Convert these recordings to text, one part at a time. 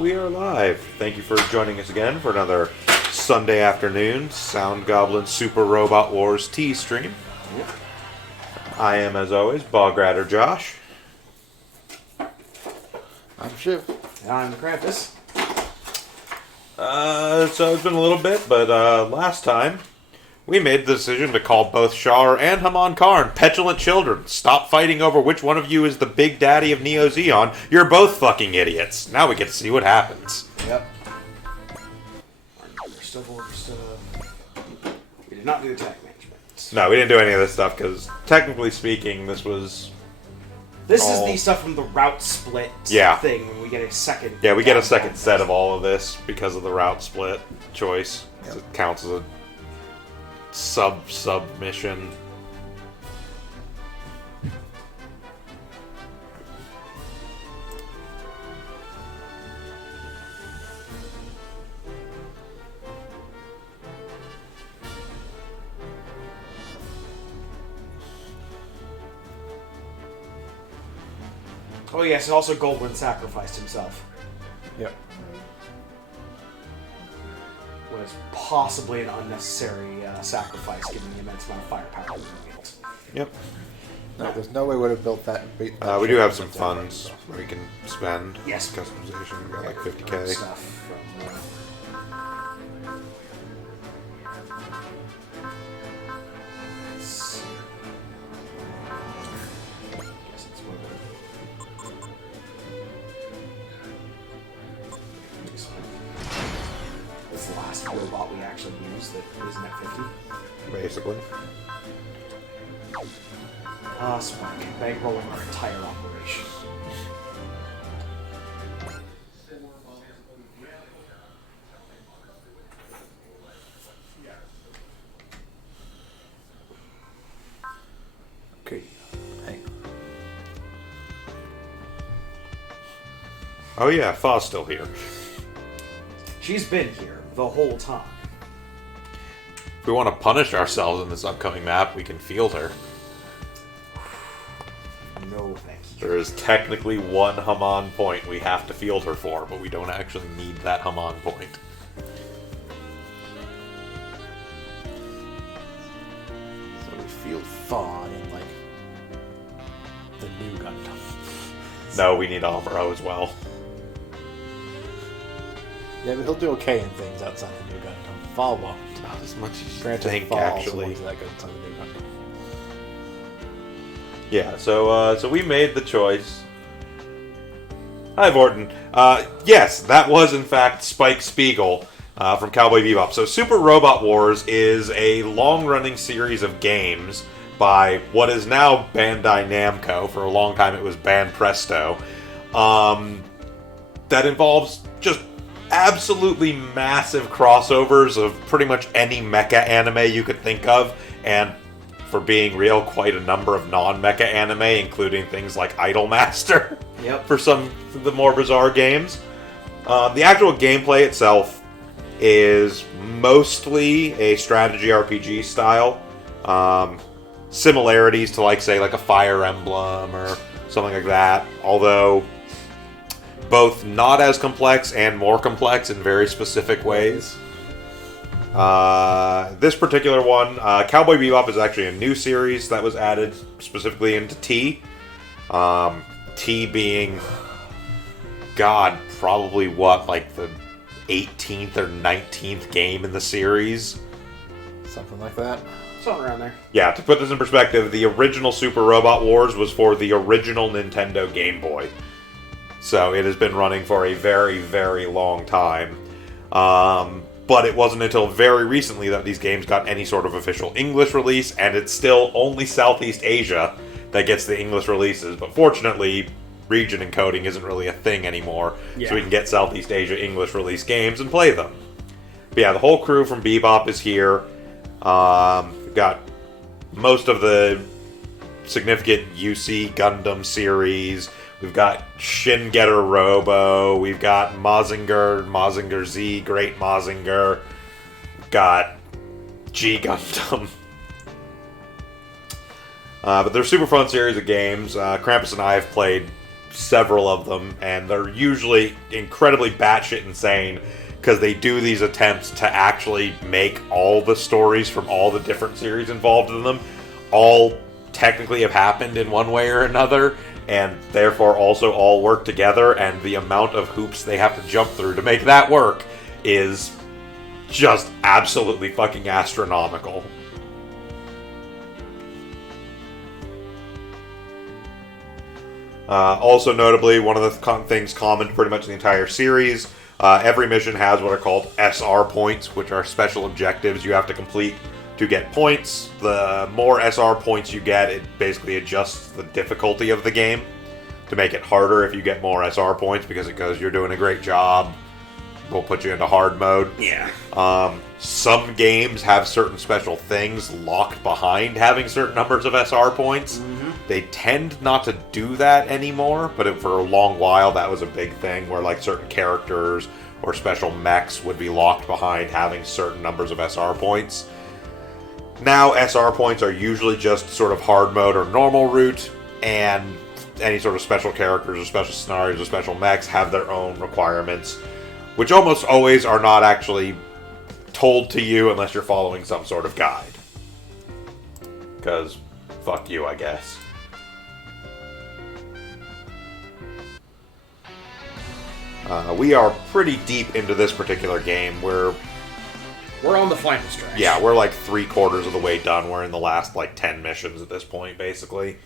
We are live. Thank you for joining us again for another Sunday afternoon Sound Goblin Super Robot Wars T-Stream. Yep. I am, as always, Bogradder Josh. I'm Shiv. And I'm Krampus. So it's been a little bit, but last time we made the decision to call both Shar and Haman Karn petulant children. Stop fighting over which one of you is the big daddy of Neo Zeon. You're both fucking idiots. Now we get to see what happens. Yep. We did not do the tag management. No, we didn't do any of this stuff because, technically speaking, this is the stuff from the route split thing when we get a second. Yeah, we get a second set of all of this because of the route split choice. Yep. It counts as a sub-mission. Oh yes, and also Goldwyn sacrificed himself. Yep. Was possibly an unnecessary sacrifice given the immense amount of firepower we wield. Yep. No, there's no way we would have built that. We do have some funds we can spend. Yes. Customization. We got like 50k. Stuff from, This is the last robot we actually use that isn't at 50. Basically. So I can bankrolling our entire operation. Okay. Hey. Oh yeah, Fa's still here. She's been here the whole time. If we want to punish ourselves in this upcoming map, we can field her. No, thank you. There is technically one Haman point we have to field her for, but we don't actually need that Haman point. So we field Fawn in, like, the new Gundam. No, we need Amuro as well. Yeah, but he'll do okay in things outside the new Gundam. Fall won't. Not as much as you Granted, think, Fall actually. also that good inside the new Gundam. Yeah, so we made the choice. Hi, Vorton. Yes, that was in fact Spike Spiegel from Cowboy Bebop. So Super Robot Wars is a long-running series of games by what is now Bandai Namco. For a long time it was Band Presto. That involves just absolutely massive crossovers of pretty much any mecha anime you could think of, and for being real, quite a number of non-mecha anime, including things like Idolmaster. Yep. For some of the more bizarre games. The actual gameplay itself is mostly a strategy RPG style. Similarities to, like, say, like a Fire Emblem or something like that, although both not as complex and more complex in very specific ways. This particular one, Cowboy Bebop, is actually a new series that was added specifically into T. T being, God, probably what, like the 18th or 19th game in the series? Something like that. Something around there. Yeah, to put this in perspective, the original Super Robot Wars was for the original Nintendo Game Boy. So it has been running for a very, very long time. But it wasn't until very recently that these games got any sort of official English release, and it's still only Southeast Asia that gets the English releases. But fortunately, region encoding isn't really a thing anymore, so we can get Southeast Asia English release games and play them. But yeah, the whole crew from Bebop is here. We've got most of the significant UC Gundam series. We've got Shin Getter Robo. We've got Mazinger Z, Great Mazinger. We've got G Gundam. But they're super fun series of games. Krampus and I have played several of them, and they're usually incredibly batshit insane because they do these attempts to actually make all the stories from all the different series involved in them all technically have happened in one way or another, and therefore also all work together, and the amount of hoops they have to jump through to make that work is just absolutely fucking astronomical. Also notably, one of the things common to pretty much the entire series, every mission has what are called SR points, which are special objectives you have to complete to get points. The more SR points you get, it basically adjusts the difficulty of the game to make it harder if you get more SR points, because it goes, you're doing a great job, we'll put you into hard mode. Yeah. Some games have certain special things locked behind having certain numbers of SR points. Mm-hmm. They tend not to do that anymore, but for a long while that was a big thing where like certain characters or special mechs would be locked behind having certain numbers of SR points. Now SR points are usually just sort of hard mode or normal route, and any sort of special characters or special scenarios or special mechs have their own requirements, which almost always are not actually told to you unless you're following some sort of guide. Because, fuck you, I guess. We are pretty deep into this particular game. We're on the final stretch. Yeah, we're like 3/4 of the way done. We're in the last like 10 missions at this point, basically.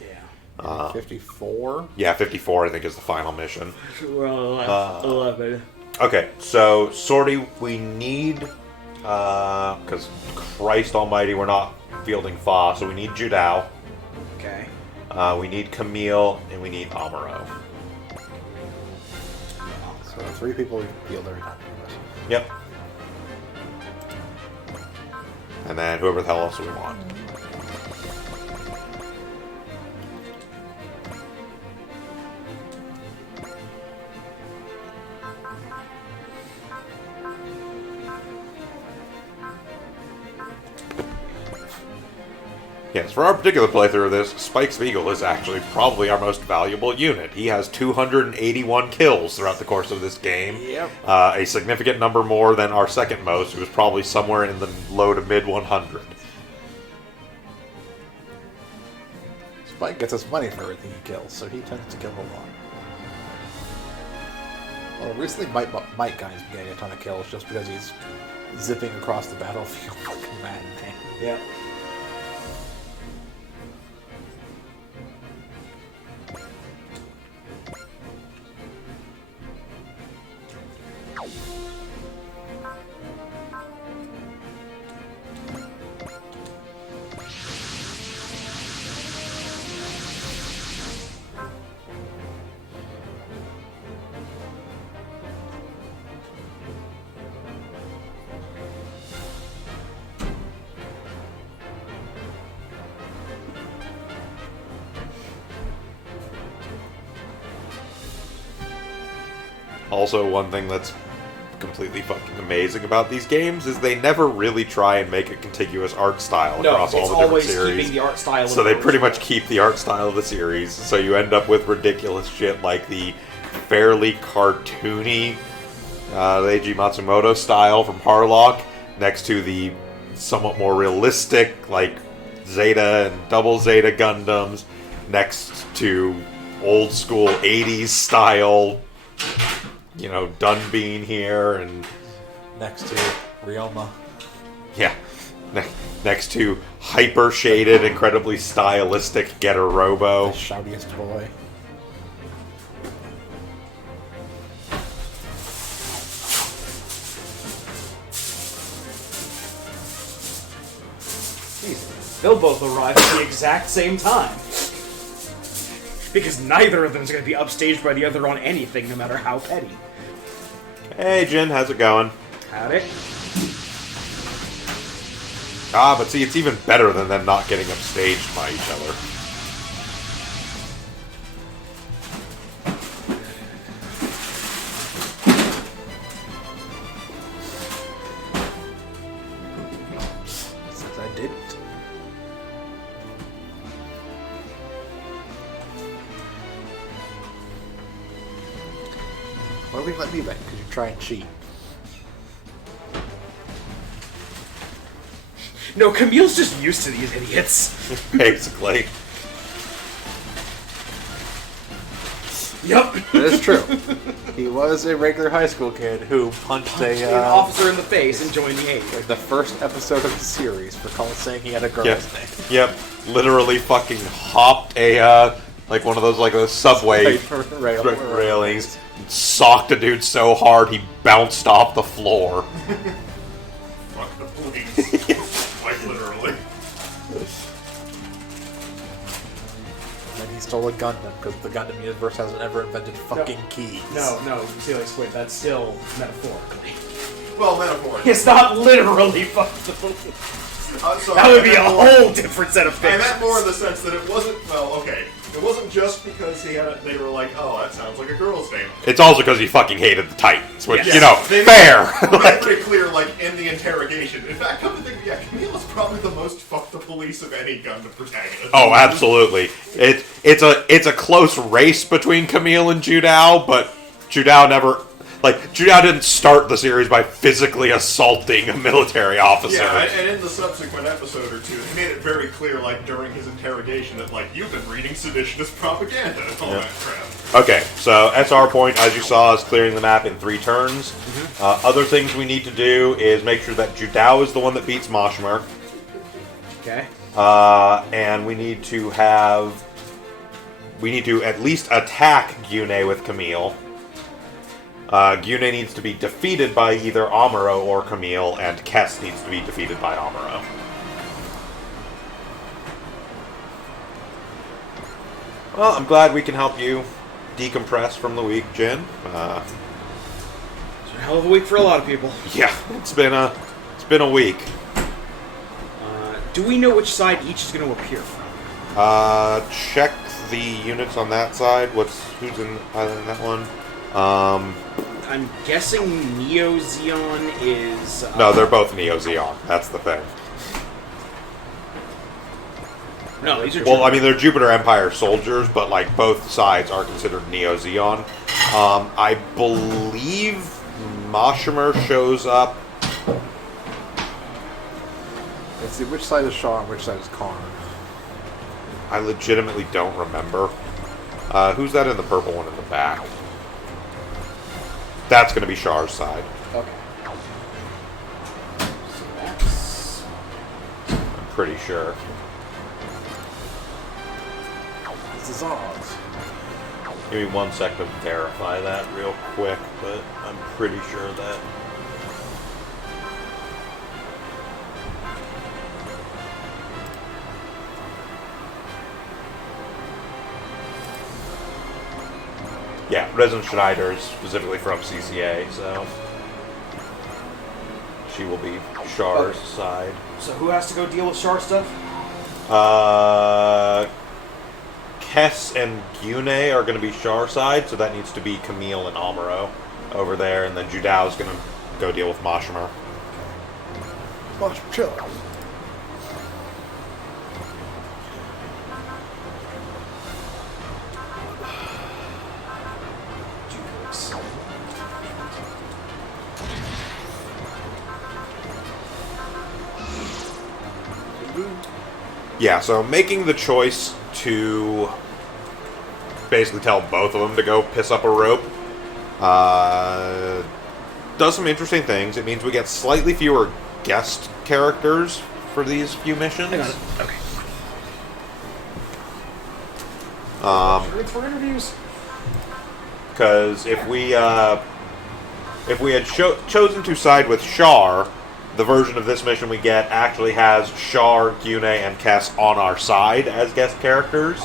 Yeah. 54? Yeah, 54 I think is the final mission. Well, 11. Okay, so Sortie, we need, because Christ Almighty, we're not fielding Fa, so we need Judao. Okay. We need Camille, and we need Amuro. So 3 people we field every time. Yep. And then whoever the hell else we want. Yes, for our particular playthrough of this, Spike Spiegel is actually probably our most valuable unit. He has 281 kills throughout the course of this game. Yep. A significant number more than our second most, who was probably somewhere in the low to mid 100. Spike gets us money for everything he kills, so he tends to kill a lot. Well, recently Mike Guy's been getting a ton of kills just because he's zipping across the battlefield like a madman. Yeah. Also, one thing that's completely fucking amazing about these games is they never really try and make a contiguous art style across all the different series. Keeping the art style. So they pretty much keep the art style of the series. So you end up with ridiculous shit like the fairly cartoony Eiji Matsumoto style from Harlock, next to the somewhat more realistic like Zeta and Double Zeta Gundams, next to old school 80s style, you know, Dunbean here, and Next to Ryoma. yeah, next to hyper shaded, incredibly stylistic Getter Robo. The shoutiest boy. Jeez, they'll both arrive at the exact same time. Because neither of them is going to be upstaged by the other on anything, no matter how petty. Hey, Jin, how's it going? Howdy. Ah, but see, it's even better than them not getting upstaged by each other. Since I didn't. Why would you let me bet? Because you try and cheat. No, Camille's just used to these idiots. Basically. Yep. That is true. He was a regular high school kid who punched An officer in the face and joined the Aid. like the first episode of the series for saying he had a girl's Yep. name. Yep. Literally fucking hopped a, like one of those, like a subway railings. Socked a dude so hard he bounced off the floor. Fuck the police. Like, literally. And he stole a Gundam because the Gundam universe hasn't ever invented fucking keys. No, see, like, Squid, that's still metaphorically. Well, metaphorically. It's not literally fuck the police. So That would be a I meant more- whole different set of I pictures. meant more in the sense that it wasn't, well, okay. It wasn't just because they were like, oh, that sounds like a girl's name. It's also because he fucking hated the Titans, which, Yes. you know, They fair. made it pretty clear, like, in the interrogation. In fact, come to think, yeah, Camille is probably the most fuck the police of any Gundam protagonist. Oh, absolutely. It's a close race between Camille and Judao, but Judao never, like, Judao didn't start the series by physically assaulting a military officer. Yeah, and in the subsequent episode or two, he made it very clear, like, during his interrogation that, like, you've been reading seditionist propaganda and all that crap. Okay, so SR point, as you saw, is clearing the map in 3 turns. Other things we need to do is make sure that Judao is the one that beats Mashmer. Okay. And we need to at least attack Gyune with Camille. Gyune needs to be defeated by either Amuro or Camille, and Kess needs to be defeated by Amuro. Well, I'm glad we can help you decompress from the week, Jin. It's a hell of a week for a lot of people. Yeah, it's been a week. Do we know which side each is going to appear from? Check the units on that side. Who's in that one? I'm guessing Neo Zeon is... No, they're both Neo Zeon. That's the thing. No, these are... Well, I mean, they're Jupiter Empire soldiers, but, like, both sides are considered Neo Zeon. I believe Mashimer shows up. Let's see, which side is Shaw and which side is Karn? I legitimately don't remember. Who's that in the purple one in the back? That's going to be Char's side. Okay. So that's... I'm pretty sure. This is Oz. Give me 1 sec to verify that real quick, but I'm pretty sure that... Yeah, Resen Schneider is specifically from CCA, so she will be Char's side. So who has to go deal with Char stuff? Kess and Gyune are going to be Char side, so that needs to be Camille and Amuro over there, and then Judao's going to go deal with Mashimer. Watch, chill. Yeah, so making the choice to basically tell both of them to go piss up a rope does some interesting things. It means we get slightly fewer guest characters for these few missions. Hang on. Okay. It's for interviews. Because if we had chosen to side with Char, the version of this mission we get actually has Char, Gyune, and Kess on our side as guest characters.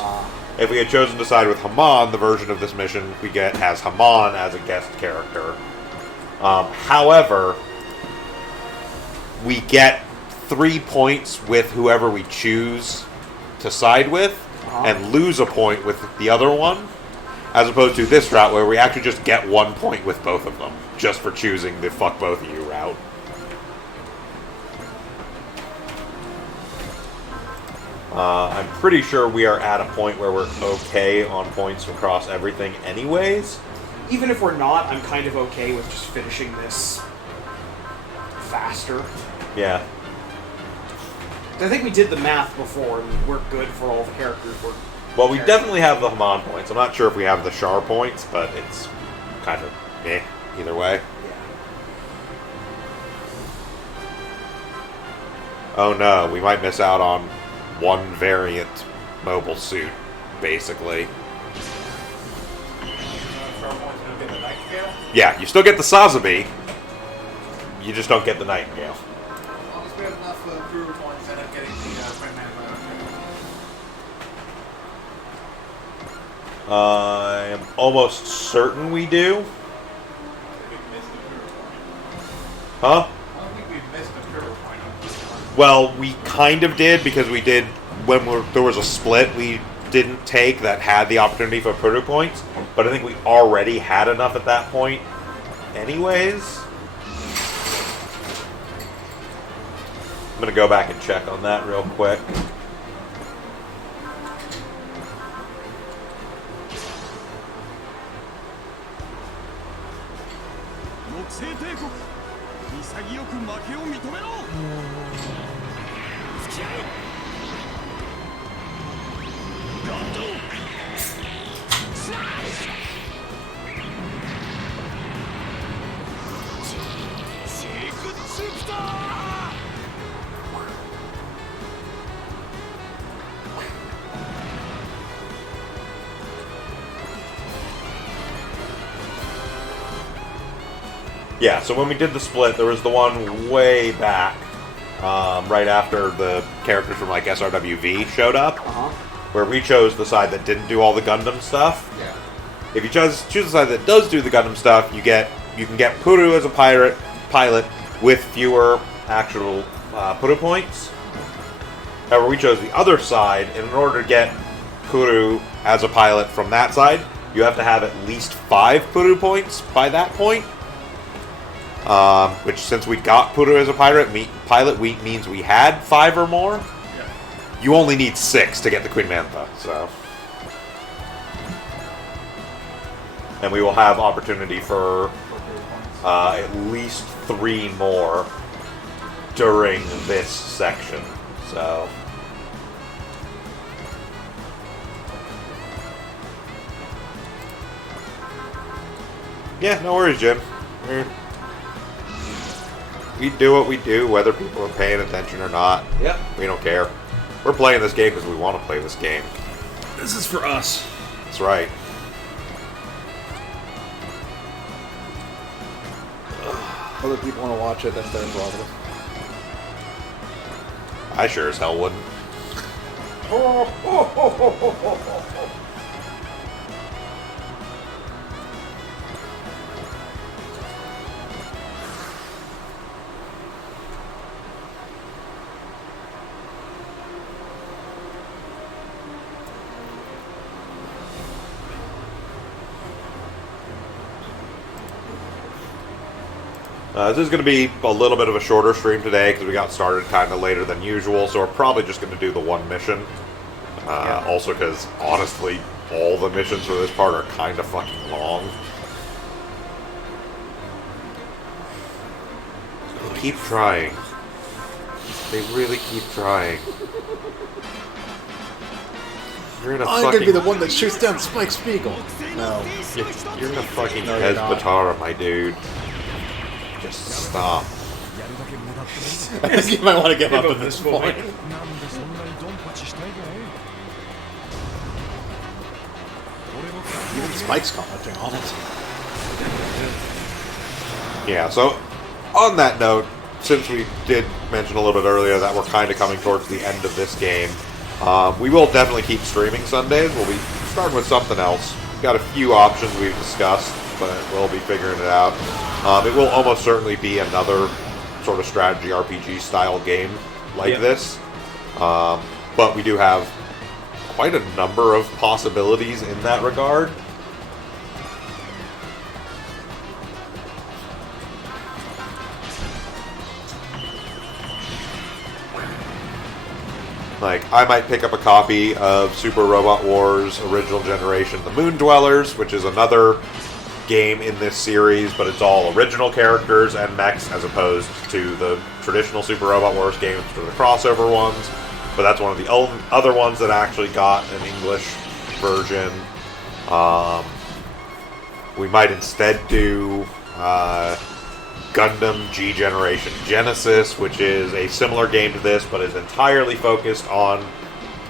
If we had chosen to side with Haman, the version of this mission we get has Haman as a guest character. However, we get 3 points with whoever we choose to side with, and lose a point with the other one, as opposed to this route where we actually just get 1 point with both of them, just for choosing the fuck both of you route. I'm pretty sure we are at a point where we're okay on points across everything anyways, even if we're not, I'm kind of okay with just finishing this faster. Yeah. I think we did the math before, and we're good for all the characters. Well, we definitely have the Haman points. I'm not sure if we have the Char points, but it's kind of either way. Yeah. Oh no, we might miss out on one variant mobile suit, basically. Yeah, you still get the Sazabi. You just don't get the Nightingale. As long as we have enough brewer points, end up getting the Prime Man. I am almost certain we do. Huh? I don't think we missed a brewer point on this one. Well, we kind of did because we did when there was a split. We didn't take that had the opportunity for Purdue points, but I think we already had enough at that point. Anyways, I'm gonna go back and check on that real quick. Yeah, so when we did the split, there was the one way back, right after the characters from like SRWV showed up, where we chose the side that didn't do all the Gundam stuff. Yeah. If you choose the side that does do the Gundam stuff, you can get Puru as a pilot with fewer actual Puru points. However, we chose the other side, and in order to get Puru as a pilot from that side, you have to have at least 5 Puru points by that point. Which, since we got Puru as a pilot, means we had 5 or more. Yeah. You only need 6 to get the Queen Mantha, so. And we will have opportunity for at least 3 more during this section, so. Yeah, no worries, Jim. We do what we do, whether people are paying attention or not. Yep. We don't care. We're playing this game because we want to play this game. This is for us. That's right. Other people want to watch it, that's their prerogative. I sure as hell wouldn't. This is going to be a little bit of a shorter stream today because we got started kind of later than usual, so we're probably just going to do the one mission. Also because, honestly, all the missions for this part are kind of fucking long. They keep trying. They really keep trying. You're in a I'm fucking... gonna be the one that shoots down Spike Spiegel. No. You're in a fucking No, you're not. Hezbollah, my dude. Just stop. I think you might want to give up Give at up this this point. point. Even Spike's commenting on it. Yeah, so on that note, since we did mention a little bit earlier that we're kind of coming towards the end of this game, we will definitely keep streaming Sundays. We'll be starting with something else. We've got a few options we've discussed, but we'll be figuring it out. It will almost certainly be another sort of strategy RPG style game like this. But we do have quite a number of possibilities in that regard. Like, I might pick up a copy of Super Robot Wars Original Generation The Moon Dwellers, which is another game in this series, but it's all original characters and mechs as opposed to the traditional Super Robot Wars games for the crossover ones. But that's one of the other ones that actually got an English version. We might instead do Gundam G Generation Genesis, which is a similar game to this, but is entirely focused on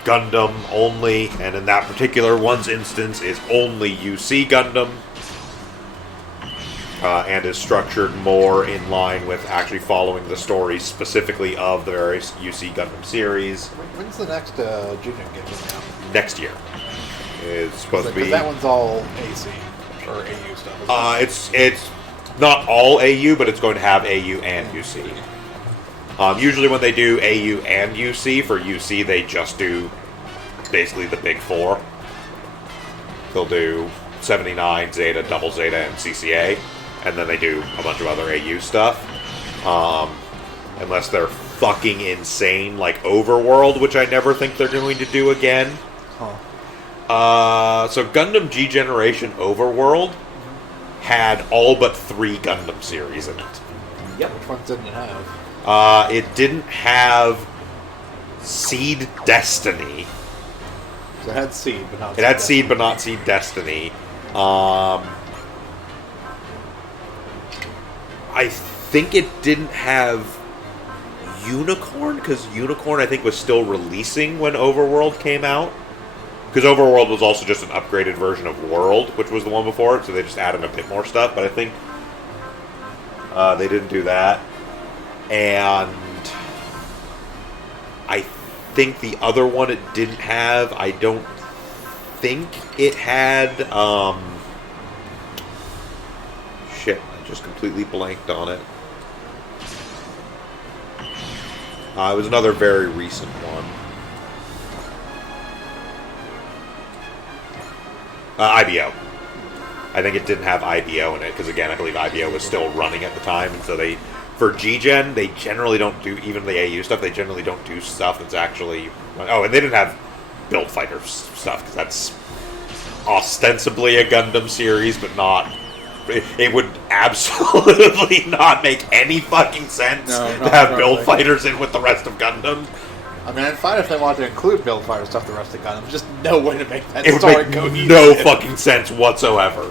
Gundam only, and in that particular one's instance is only UC Gundam, and is structured more in line with actually following the story specifically of the various UC Gundam series. When's the next G-Gen game coming out? Next year. It's supposed to be... Because that one's all AC, or AU stuff, isn't it? It's not all AU, but it's going to have AU and UC. Usually when they do AU and UC, for UC they just do basically the big four. They'll do 79, Zeta, Double Zeta, and CCA, and then they do a bunch of other AU stuff. Unless they're fucking insane, like Overworld, which I never think they're going to do again. So Gundam G Generation Overworld had all but 3 Gundam series in it. Yep. Which ones didn't it have? It didn't have Seed Destiny. So it had Seed, but not It had Seed, but not Seed Destiny. I think it didn't have Unicorn, because Unicorn, I think, was still releasing when Overworld came out. Because Overworld was also just an upgraded version of World, which was the one before it, so they just added a bit more stuff. But I think they didn't do that. And I think the other one it didn't have, I don't think it had, shit, I just completely blanked on it. It was another very recent one. IBO. I think it didn't have IBO in it, because again, I believe IBO was still running at the time, and so they... For G-Gen, they generally don't do, even the AU stuff, they generally don't do stuff that's actually... Oh, and they didn't have Build Fighter stuff, because that's ostensibly a Gundam series, but not... It would absolutely not make any fucking sense to have Build Fighters in with the rest of Gundam. I mean, I'd fine if they wanted to include Build Fighter stuff the rest of Gundam. Just no way to make that It would story make go no fucking sense whatsoever.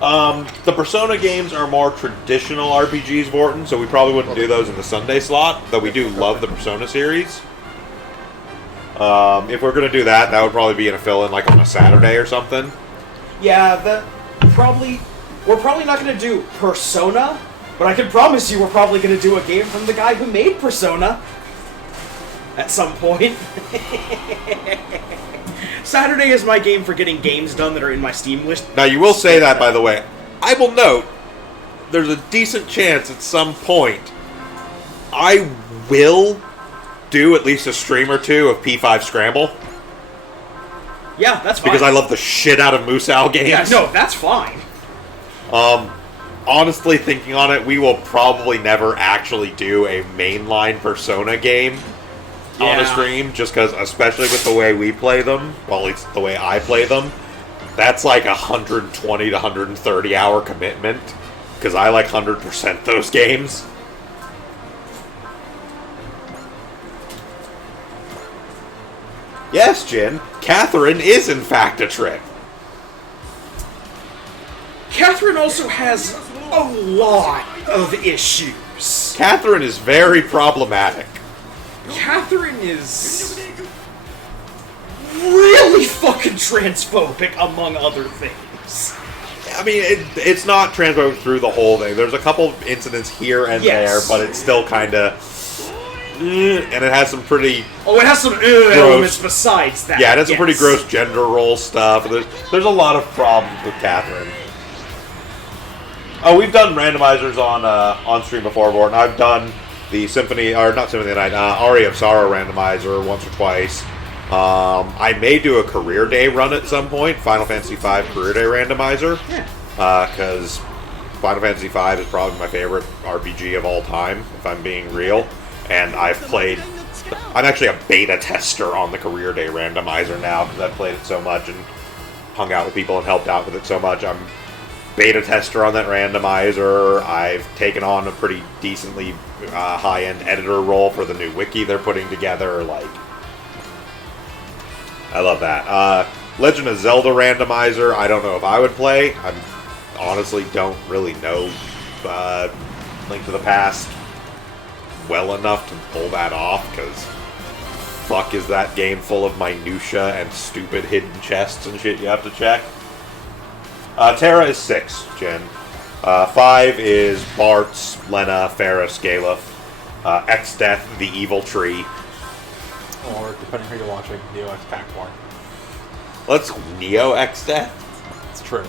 The Persona games are more traditional RPGs, Vorton, so we probably wouldn't do those in the Sunday slot, though we do love the Persona series. If we're going to do that, that would probably be in a fill-in like on a Saturday or something. Yeah, we're probably not going to do Persona, but I can promise you we're probably going to do a game from the guy who made Persona at some point. Saturday is my game for getting games done that are in my Steam list. Now, you will say that, by the way. I will note, there's a decent chance at some point I will do at least a stream or two of P5 Scramble. Yeah, that's fine. Because I love the shit out of Musou games. Yeah, no, that's fine. Honestly, thinking on it, we will probably never actually do a mainline Persona game on a stream, just because, especially with the way we play them, well, at least the way I play them, that's like 120 to 130 hour commitment, because I like 100% those games. Yes, Jin, Catherine is in fact a trip. Catherine also has a lot of issues. Catherine is very problematic. Catherine is really fucking transphobic, among other things. I mean, it's not transphobic through the whole thing. There's a couple incidents here and there, but it's still kind of... and it has some pretty... Oh, it has some elements besides that. Yeah, it has some pretty gross gender role stuff. There's a lot of problems with Catherine. Oh, we've done randomizers on stream before, Vorton. I've done the Symphony, or not Symphony of the Night, Aria of Sorrow randomizer once or twice. I may do a Career Day run at some point, Final Fantasy V Career Day randomizer. Yeah. Because Final Fantasy V is probably my favorite RPG of all time, if I'm being real. And I'm actually a beta tester on the Career Day randomizer now, because I've played it so much, and hung out with people and helped out with it so much. I'm beta tester on that randomizer. I've taken on a pretty decently high-end editor role for the new wiki they're putting together. Like, I love that. Legend of Zelda randomizer, I don't know if I would play. I honestly don't really know Link to the Past well enough to pull that off, because fuck is that game full of minutia and stupid hidden chests and shit you have to check. Terra is 6, Jen. 5 is Bartz, Lena, Ferris, Galuf. X-Death, the Evil Tree. Or, depending who you're watching, Neo X Pac-War. Let's Neo X-Death? It's true.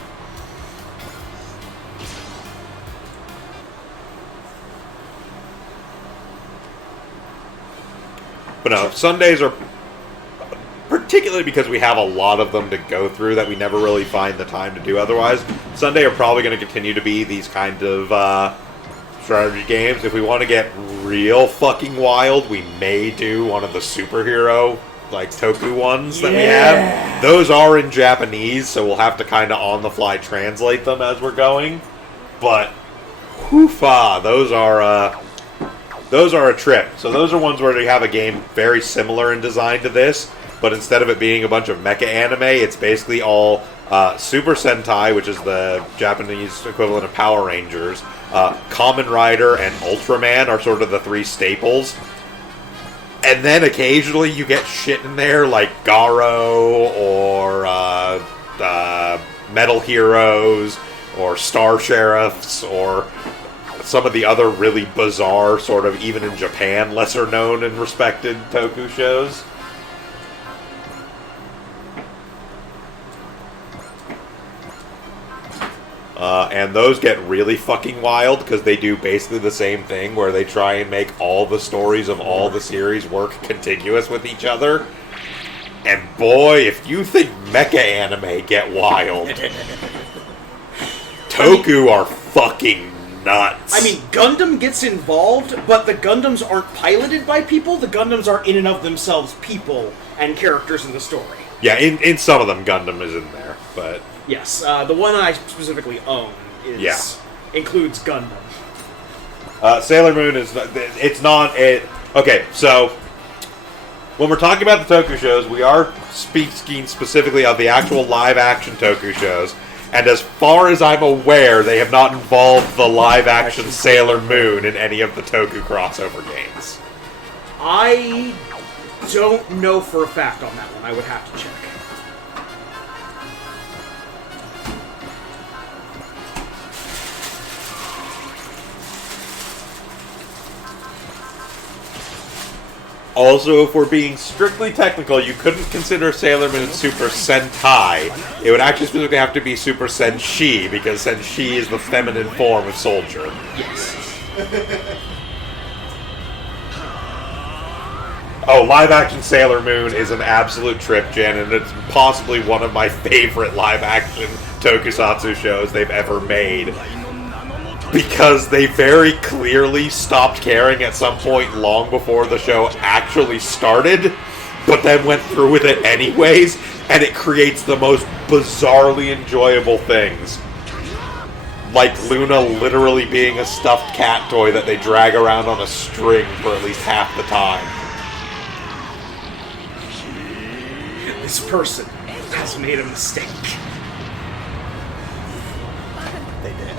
But no, Sundays are, particularly because we have a lot of them to go through that we never really find the time to do otherwise, Sunday are probably going to continue to be these kind of strategy games. If we want to get real fucking wild, we may do one of the superhero, like, Toku ones that we have. Those are in Japanese, so we'll have to kind of on-the-fly translate them as we're going. But, whoofa, those are a trip. So those are ones where they have a game very similar in design to this, but instead of it being a bunch of mecha anime, it's basically all Super Sentai, which is the Japanese equivalent of Power Rangers, Kamen Rider, and Ultraman are sort of the three staples. And then occasionally you get shit in there like Garo, or Metal Heroes, or Star Sheriffs, or some of the other really bizarre, sort of, even in Japan, lesser known and respected Toku shows. And those get really fucking wild because they do basically the same thing where they try and make all the stories of all the series work contiguous with each other. And boy, if you think mecha anime get wild, Toku are fucking nuts. I mean, Gundam gets involved, but the Gundams aren't piloted by people. The Gundams are in and of themselves people and characters in the story. Yeah, in some of them, Gundam is in there, but... Yes, the one I specifically own includes Gundam. Sailor Moon is... It's not... Okay, so... When we're talking about the Toku shows, we are speaking specifically of the actual live-action Toku shows. And as far as I'm aware, they have not involved the live-action Sailor Moon in any of the Toku crossover games. I don't know for a fact on that one. I would have to check. Also, if we're being strictly technical, you couldn't consider Sailor Moon Super Sentai. It would actually specifically have to be Super Senshi, because Senshi is the feminine form of soldier. Yes. Oh, live-action Sailor Moon is an absolute trip, Jen, and it's possibly one of my favorite live-action tokusatsu shows they've ever made. Because they very clearly stopped caring at some point long before the show actually started, but then went through with it anyways, and it creates the most bizarrely enjoyable things. Like Luna literally being a stuffed cat toy that they drag around on a string for at least half the time. This person has made a mistake. They did.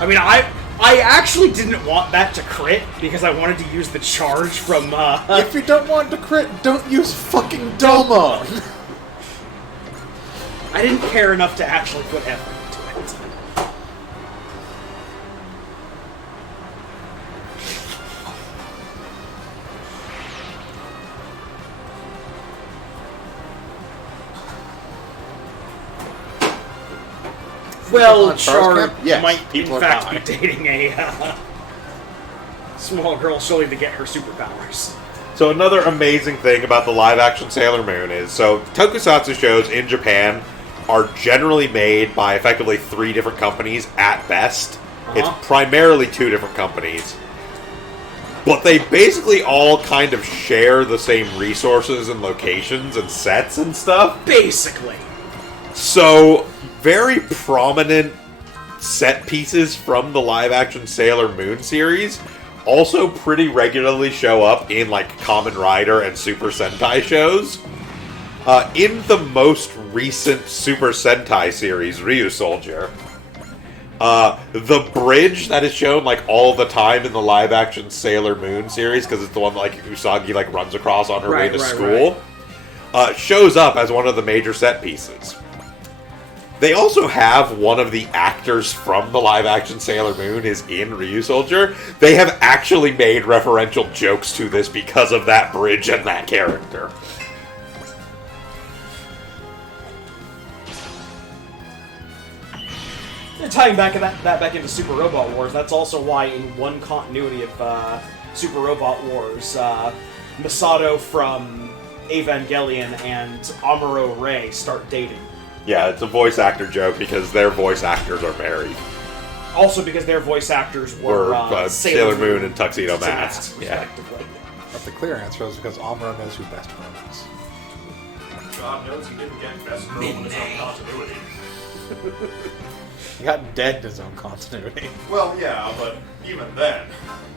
I mean, I actually didn't want that to crit because I wanted to use the charge from, If you don't want to crit, don't use fucking Domo! I didn't care enough to actually put effort into it. Well, Char Yes, might in people are fact dying. be dating a small girl solely to get her superpowers. So another amazing thing about the live-action Sailor Moon is, so tokusatsu shows in Japan are generally made by effectively 3 different companies at best. It's primarily 2 different companies. But they basically all kind of share the same resources and locations and sets and stuff. Basically. So, very prominent set pieces from the live-action Sailor Moon series also pretty regularly show up in, like, Kamen Rider and Super Sentai shows. In the most recent Super Sentai series, Ryu Soldier, the bridge that is shown, like, all the time in the live-action Sailor Moon series, because it's the one, like, Usagi, like, runs across on her way to school, shows up as one of the major set pieces. They also have one of the actors from the live-action Sailor Moon is in Ryu Soldier. They have actually made referential jokes to this because of that bridge and that character. Tying that back into Super Robot Wars, that's also why in one continuity of Super Robot Wars, Masato from Evangelion and Amuro Ray start dating. Yeah, it's a voice actor joke because their voice actors are married. Also because their voice actors were Sailor Moon and Tuxedo Mask. Yeah. But the clear answer is because Amuro knows who Best Girl is. God knows he didn't get Best Girl in his own continuity. He got dead in his own continuity. Well, yeah, but even then,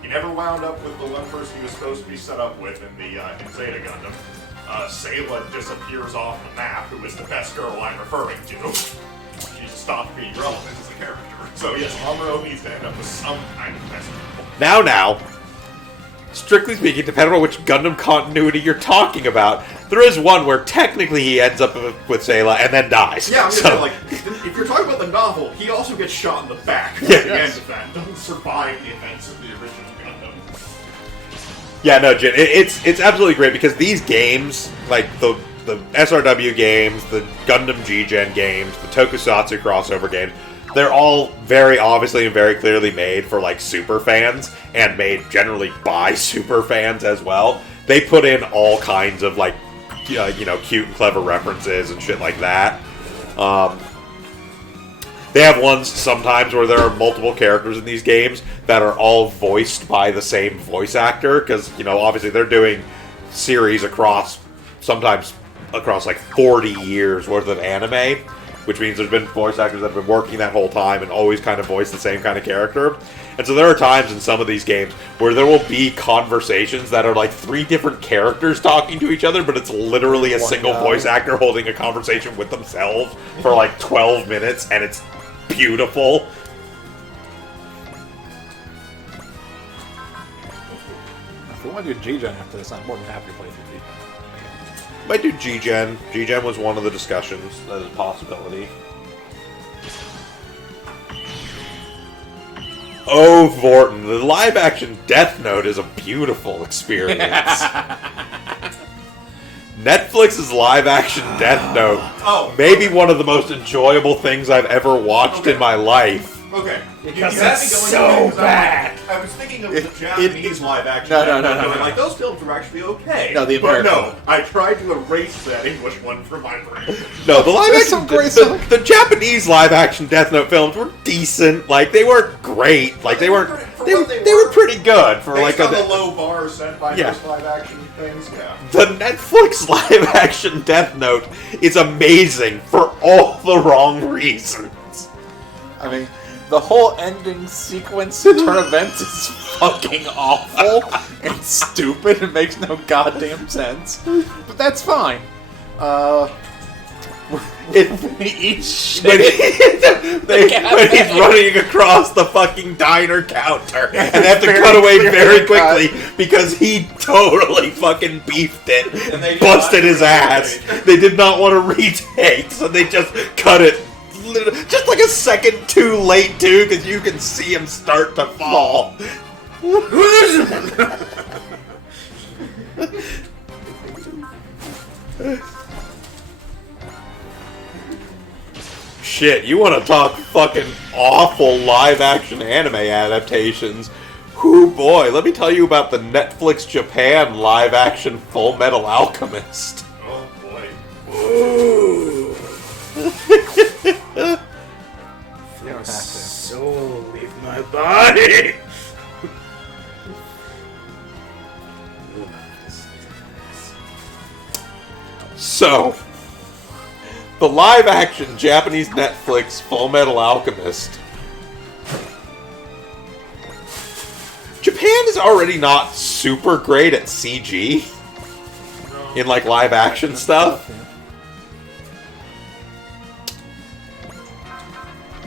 he never wound up with the one person he was supposed to be set up with in the in Zeta Gundam. Sayla disappears off the map, who is the best girl I'm referring to. She just stopped being relevant as a character. So yes, Amuro needs to end up with some kind of best girl. Now, strictly speaking, depending on which Gundam continuity you're talking about, there is one where technically he ends up with Sayla and then dies. Yeah, I'm just saying, like, if you're talking about the novel, he also gets shot in the back at the end of that. Doesn't survive the events of the original Gundam. Yeah, no, Jin, it's absolutely great because these games, like the SRW games, the Gundam G-Gen games, the Tokusatsu crossover games, they're all very obviously and very clearly made for, like, super fans, and made generally by super fans as well. They put in all kinds of, like, cute and clever references and shit like that. They have ones sometimes where there are multiple characters in these games that are all voiced by the same voice actor, because, obviously they're doing series sometimes across like 40 years worth of anime, which means there's been voice actors that have been working that whole time and always kind of voice the same kind of character. And so there are times in some of these games where there will be conversations that are like 3 different characters talking to each other, but it's literally a single voice actor holding a conversation with themselves for like 12 minutes, and it's beautiful. If we want to do G-Gen after this, I'm more than happy to play through G-Gen. Might do G-Gen. G-Gen was one of the discussions as a possibility. Oh, Vorton, the live-action Death Note is a beautiful experience. Netflix's live-action Death Note may be one of the most enjoyable things I've ever watched in my life. Okay. Because You had it's me going so there because bad. I was thinking of the Japanese live action. No. Like, those films were actually okay. No, the But American no, one. I tried to erase that English one from my brain. No, the There's some great stuff. the Japanese live-action Death Note films were decent. Like, they weren't great. Like, they weren't. They were pretty good for Based like on the low bar set by most live action things, yeah. The Netflix live-action Death Note is amazing for all the wrong reasons. I mean, the whole ending sequence turn events is fucking awful and stupid and makes no goddamn sense. But that's fine. He eats shit. When he's running across the fucking diner counter, and they have to cut away very quickly because he totally fucking beefed it And they and busted his ass. retake. They did not want to retake, so they just cut it just like a second too late, too, because you can see him start to fall. Shit, you want to talk fucking awful live-action anime adaptations? Whoo boy, let me tell you about the Netflix Japan live-action Full Metal Alchemist. Oh boy. Ooh. You don't have to. Soul leave my body. So, the live-action Japanese Netflix Full Metal Alchemist. Japan is already not super great at CG in like live-action stuff.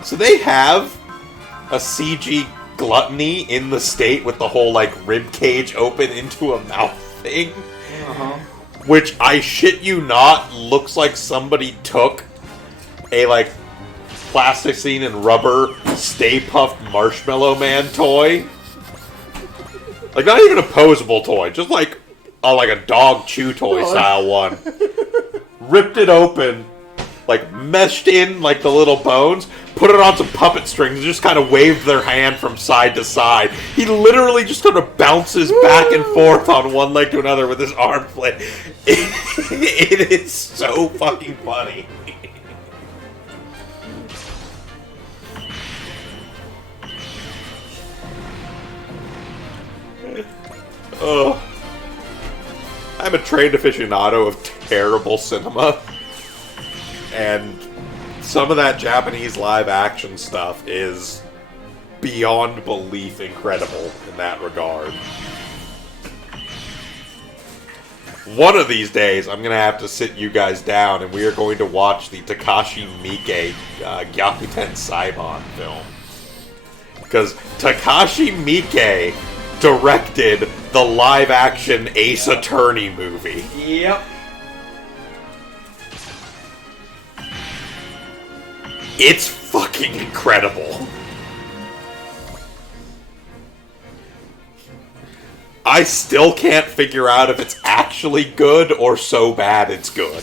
So they have a CG gluttony in the state with the whole like rib cage open into a mouth thing. Which, I shit you not, looks like somebody took a, like, plasticine and rubber Stay Puft Marshmallow Man toy. Like, not even a posable toy, just like a dog chew toy style one. Ripped it open, like, meshed in, like, the little bones, put it on some puppet strings, and just kind of waved their hand from side to side. He literally just sort of bounces back and forth on one leg to another with his arm split. It is so fucking funny. Oh. I'm a trained aficionado of terrible cinema. And some of that Japanese live-action stuff is beyond belief incredible in that regard. One of these days, I'm going to have to sit you guys down, and we are going to watch the Takashi Miike Gyakuten Saiban film. Because Takashi Miike directed the live-action Ace Attorney movie. Yep. It's fucking incredible. I still can't figure out if it's actually good or so bad it's good.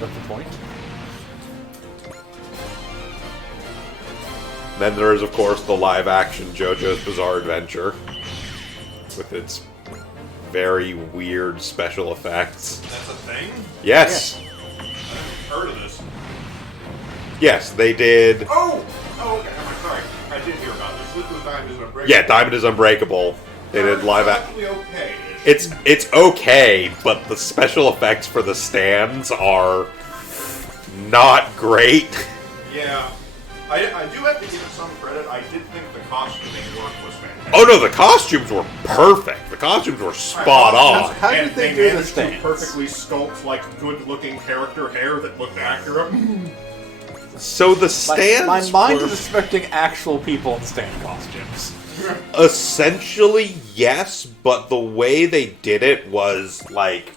That's the point. Then there is, of course, the live-action JoJo's Bizarre Adventure with its very weird special effects. That's a thing? Yes. Heard of this? Yes, they did. Oh, okay. I'm sorry. I did hear about this. This was Diamond is Unbreakable. Yeah, Diamond is Unbreakable. They did live It's action. actually okay. It's okay, but the special effects for the stands are not great. Yeah. I do have to give it some credit. I did think the costuming work was fantastic. Oh no, the costumes were perfect. The costumes were spot on. How did And they do the managed to stands? perfectly sculpt like good-looking character hair that looked accurate. So the stands My mind were is expecting actual people in stand costumes. essentially yes, but the way they did it was like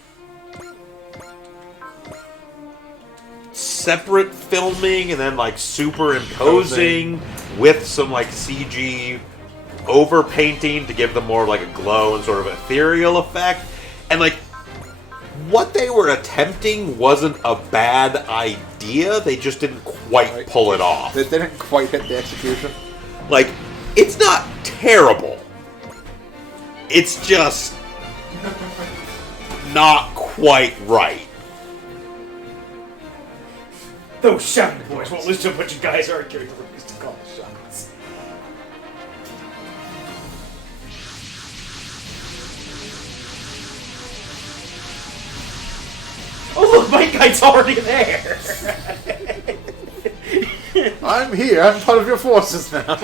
separate filming and then like superimposing with some like CG overpainting to give them more like a glow and sort of ethereal effect. And like what they were attempting wasn't a bad idea, they just didn't quite pull it off. They didn't quite hit the execution. Like, it's not terrible. It's just not quite right. Those shouting boys won't listen to a bunch of guys arguing over who's to call the shots. Oh look, my guy's already there! I'm here. I'm part of your forces now.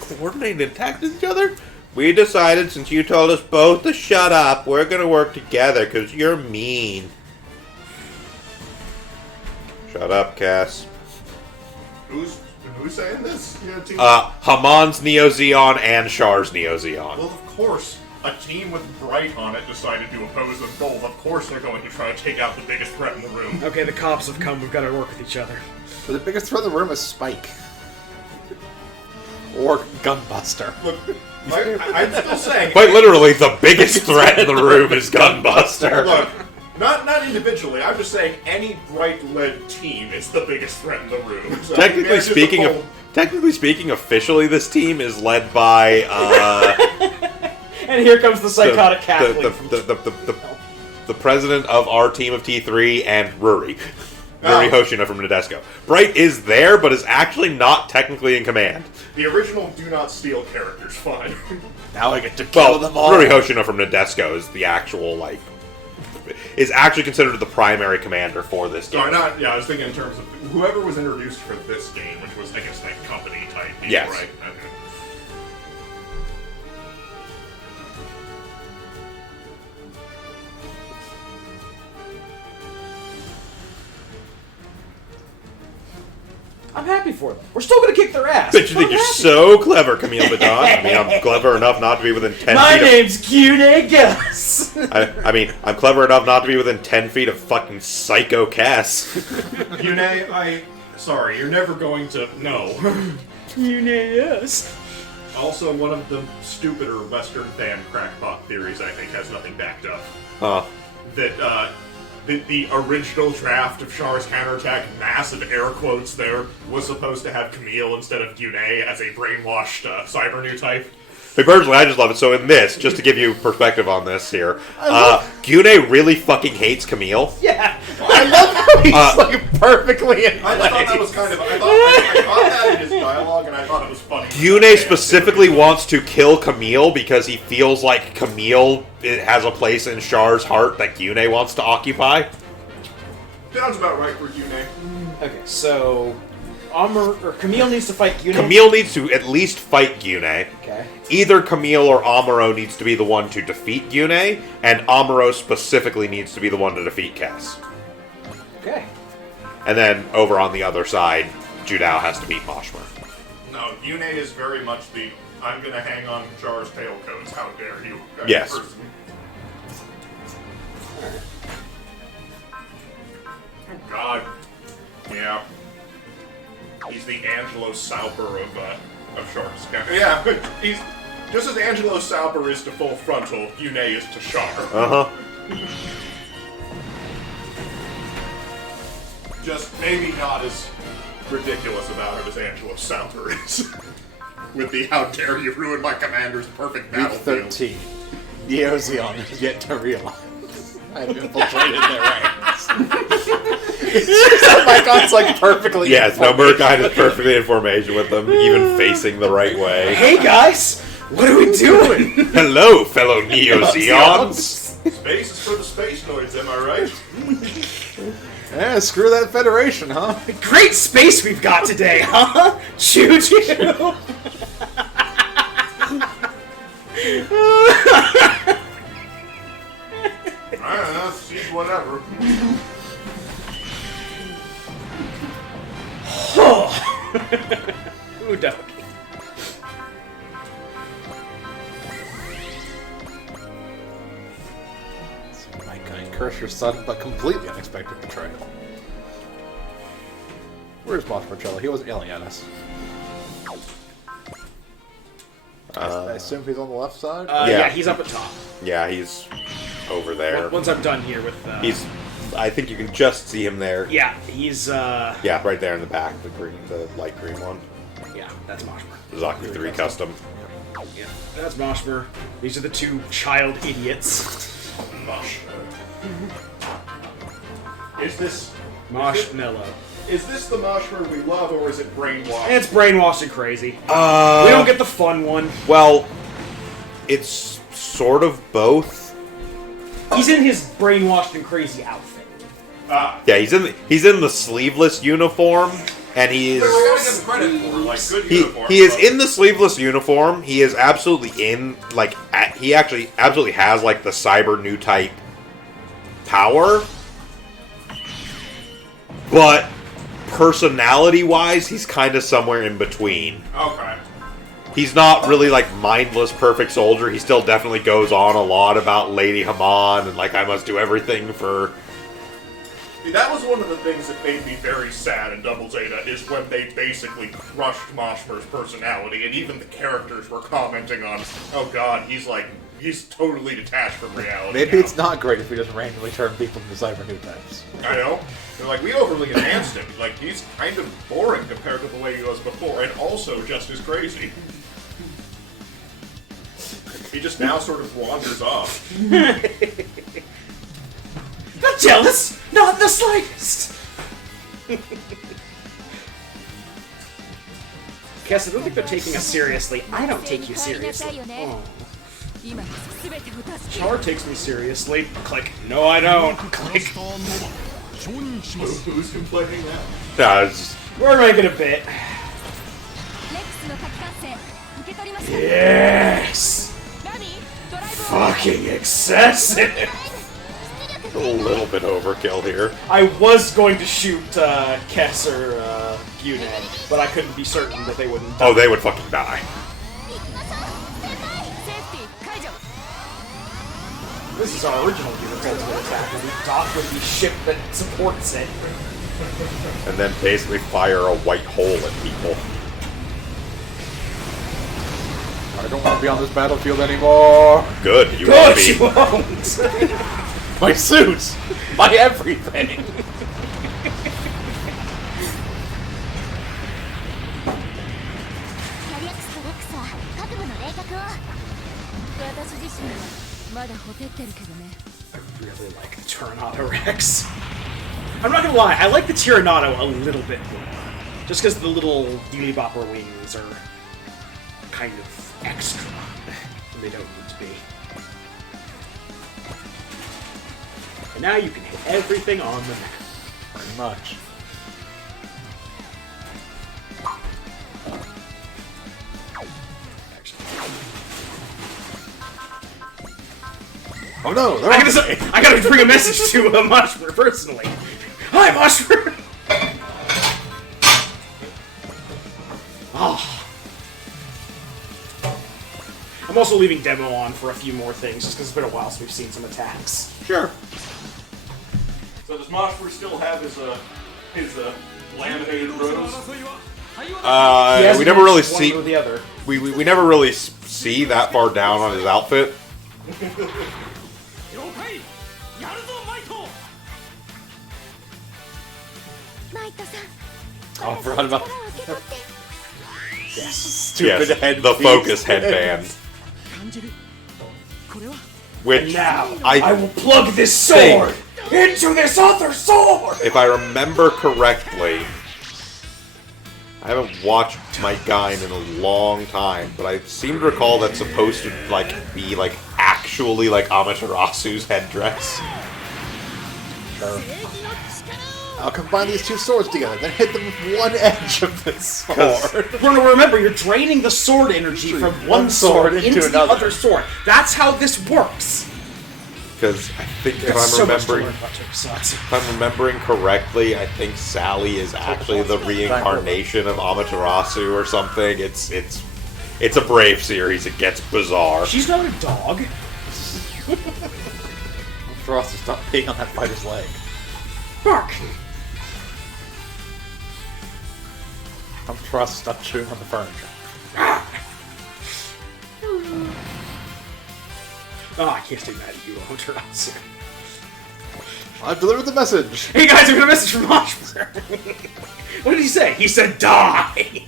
Coordinated attack each other? We decided since you told us both to shut up, we're gonna work together because you're mean. Shut up, Cass. Who's saying this? You know, team- Hamon's Neo Zeon and Char's Neo Zeon. well, of course, a team with Bright on it decided to oppose them both. Of course they're going to try to take out the biggest threat in the room. Okay, the cops have come, we've got to work with each other. But the biggest threat in the room is Spike. Or Gunbuster. Look, I'm still saying... Quite literally, the biggest threat in the room is Gunbuster. Look, not individually, I'm just saying any Bright-led team is the biggest threat in the room. So Technically speaking, officially this team is led by, And here comes the psychotic Catholic. the president of our team of T3 and Rory. Ruri Hoshino from Nadesco. Bright is there, but is actually not technically in command. The original Do Not Steal character's fine. Now I get to kill them all. Ruri Hoshino from Nadesco is the actual, like, is actually considered the primary commander for this game. Sorry, I was thinking in terms of whoever was introduced for this game, which was, I guess, that company type deal, Yes. right? Okay. I'm happy for them. We're still gonna kick their ass. Bitch, you think I'm you're happy. so clever, Camille Badon. I mean, I'm clever enough not to be within 10 My feet name's Cune Gus. I mean, I'm clever enough not to be within 10 feet of fucking Psycho Cass. Yune, sorry, you're never going to know. Cune yes. Also, one of the stupider Western fan crackpot theories, I think, has nothing backed up. Huh. That, the original draft of Char's counterattack, massive air quotes there, was supposed to have Camille instead of Yune as a brainwashed cyber new type. But personally, I just love it. So in this, just to give you perspective on this here, Gune really fucking hates Camille. Yeah. I love how he's like perfectly in I thought that was kind of... I thought that in his dialogue, and I thought it was funny. Gune specifically wants to kill Camille because he feels like Camille has a place in Char's heart that Gune wants to occupy. Sounds about right for Yune. Okay, so Camille needs to fight Yune. Camille needs to at least fight Gune. Okay. Either Camille or Amuro needs to be the one to defeat Gune, and Amuro specifically needs to be the one to defeat Cass. Okay. And then over on the other side, Judao has to beat Moshmer. No, Yune is very much the I'm gonna hang on Char's tailcoats, how dare you. Yes. Person. Oh god. Yeah. He's the Angelo Sauper of Char's counter. Yeah, he's just as Angelo Sauper is to full frontal, Yune is to Char. Uh-huh. Just maybe not as ridiculous about it as Angelo Sauper is. With the how dare you ruin my commander's perfect Week battlefield. 13. Neozeon is yet to realize I've infiltrated their ranks. It's just that Mycon's like perfectly Yes, no, Murkine is perfectly in formation with them, even facing the right way. Hey guys, what are we doing? Hello, fellow Neozeons! Space is for the space noids, am I right? Yeah, screw that Federation, huh? Great space we've got today, huh? Choo choo. I don't know, see whatever. Ooh, dog. Mycon, curse your son, but completely unexpected betrayal. Where's Boss Marcello? He wasn't yelling at us. I assume he's on the left side? Yeah, he's up at top. Yeah, he's over there. Once I'm done here with... He's... I think you can just see him there. Yeah, he's... Yeah, right there in the back, the light green one. Yeah, that's Moshmer. The Zaku 3 custom. Yeah, that's Moshmer. These are the two child idiots. Mush. Is this... Moshmello. Is this the Moshmer we love, or is it brainwashed? It's brainwashed and crazy. We don't get the fun one. Well, it's sort of both. He's in his brainwashed and crazy outfit. Yeah, he's in the sleeveless uniform, and he is... I gotta give him credit for, like, good uniform. He is in the sleeveless uniform. He is absolutely in, like, he actually absolutely has, like, the cyber new type power. But personality-wise, he's kind of somewhere in between. Okay. He's not really, like, mindless, perfect soldier. He still definitely goes on a lot about Lady Haman and, like, I must do everything for... That was one of the things that made me very sad in Double Zeta, is when they basically crushed Moshmer's personality, and even the characters were commenting on, oh god, he's totally detached from reality Maybe now. it's not great if we just randomly turn people into cyber new types. I know. They're like, we overly enhanced him. Like, he's kind of boring compared to the way he was before, and also just as crazy. He just now sort of wanders off. Not jealous! Not in the slightest! Cass, I don't think they're taking us seriously. I don't take you seriously. Oh. Char takes me seriously. Click. No, I don't. Click. Who's complaining now? Nah, it's just, We're making a bit. Yes! Fucking excessive! a little bit overkill here. I was going to shoot Kess or Guned, but I couldn't be certain that they wouldn't die. Oh, they would fucking die. This is our original unit's ultimate attack, and we dock with the ship that supports it. And then basically fire a white hole at people. I don't want to be on this battlefield anymore. Good, you won't Good, be. you won't! My suits! My everything! I really like the Tyrannoto Rex. I'm not gonna lie, I like the Tyrannoto a little bit more. Just because the little Dealey-bopper wings are kind of extra. And they don't need to be. And now you can hit everything on the map. Pretty much. Oh no! I gotta bring a message to Moshmer personally. Hi, Moshmer! Oh. I'm also leaving demo on for a few more things, just because it's been a while since we've seen some attacks. Sure. So does Moshford still have his laminated rose? We never really One see or the other. we never really see that far down on his outfit. Oh, I forgot about Yes. stupid Yes, head. the piece. focus headband. Which And now, I will plug this think- sword into this other sword! if I remember correctly, I haven't watched my Gain in a long time, but I seem to recall that's supposed to be actually like Amaterasu's headdress. Sure. I'll combine these two swords together, then hit them with one edge of this sword. Remember, you're draining the sword energy from one sword into the another. other sword. That's how this works. Because I think if There's I'm so much to remembering, learn about Tokusatsu. if I'm remembering correctly, I think Sally is actually the reincarnation of Amaterasu or something. It's a Brave series. It gets bizarre. She's not a dog. For us to stop peeing on that fighter's leg. Bark. I'm for us to stop chewing on the furniture. Oh, I can't stay mad at you, Amaterasu. I've delivered the message! Hey guys, I got a message from Moshmer. What did he say? He said die!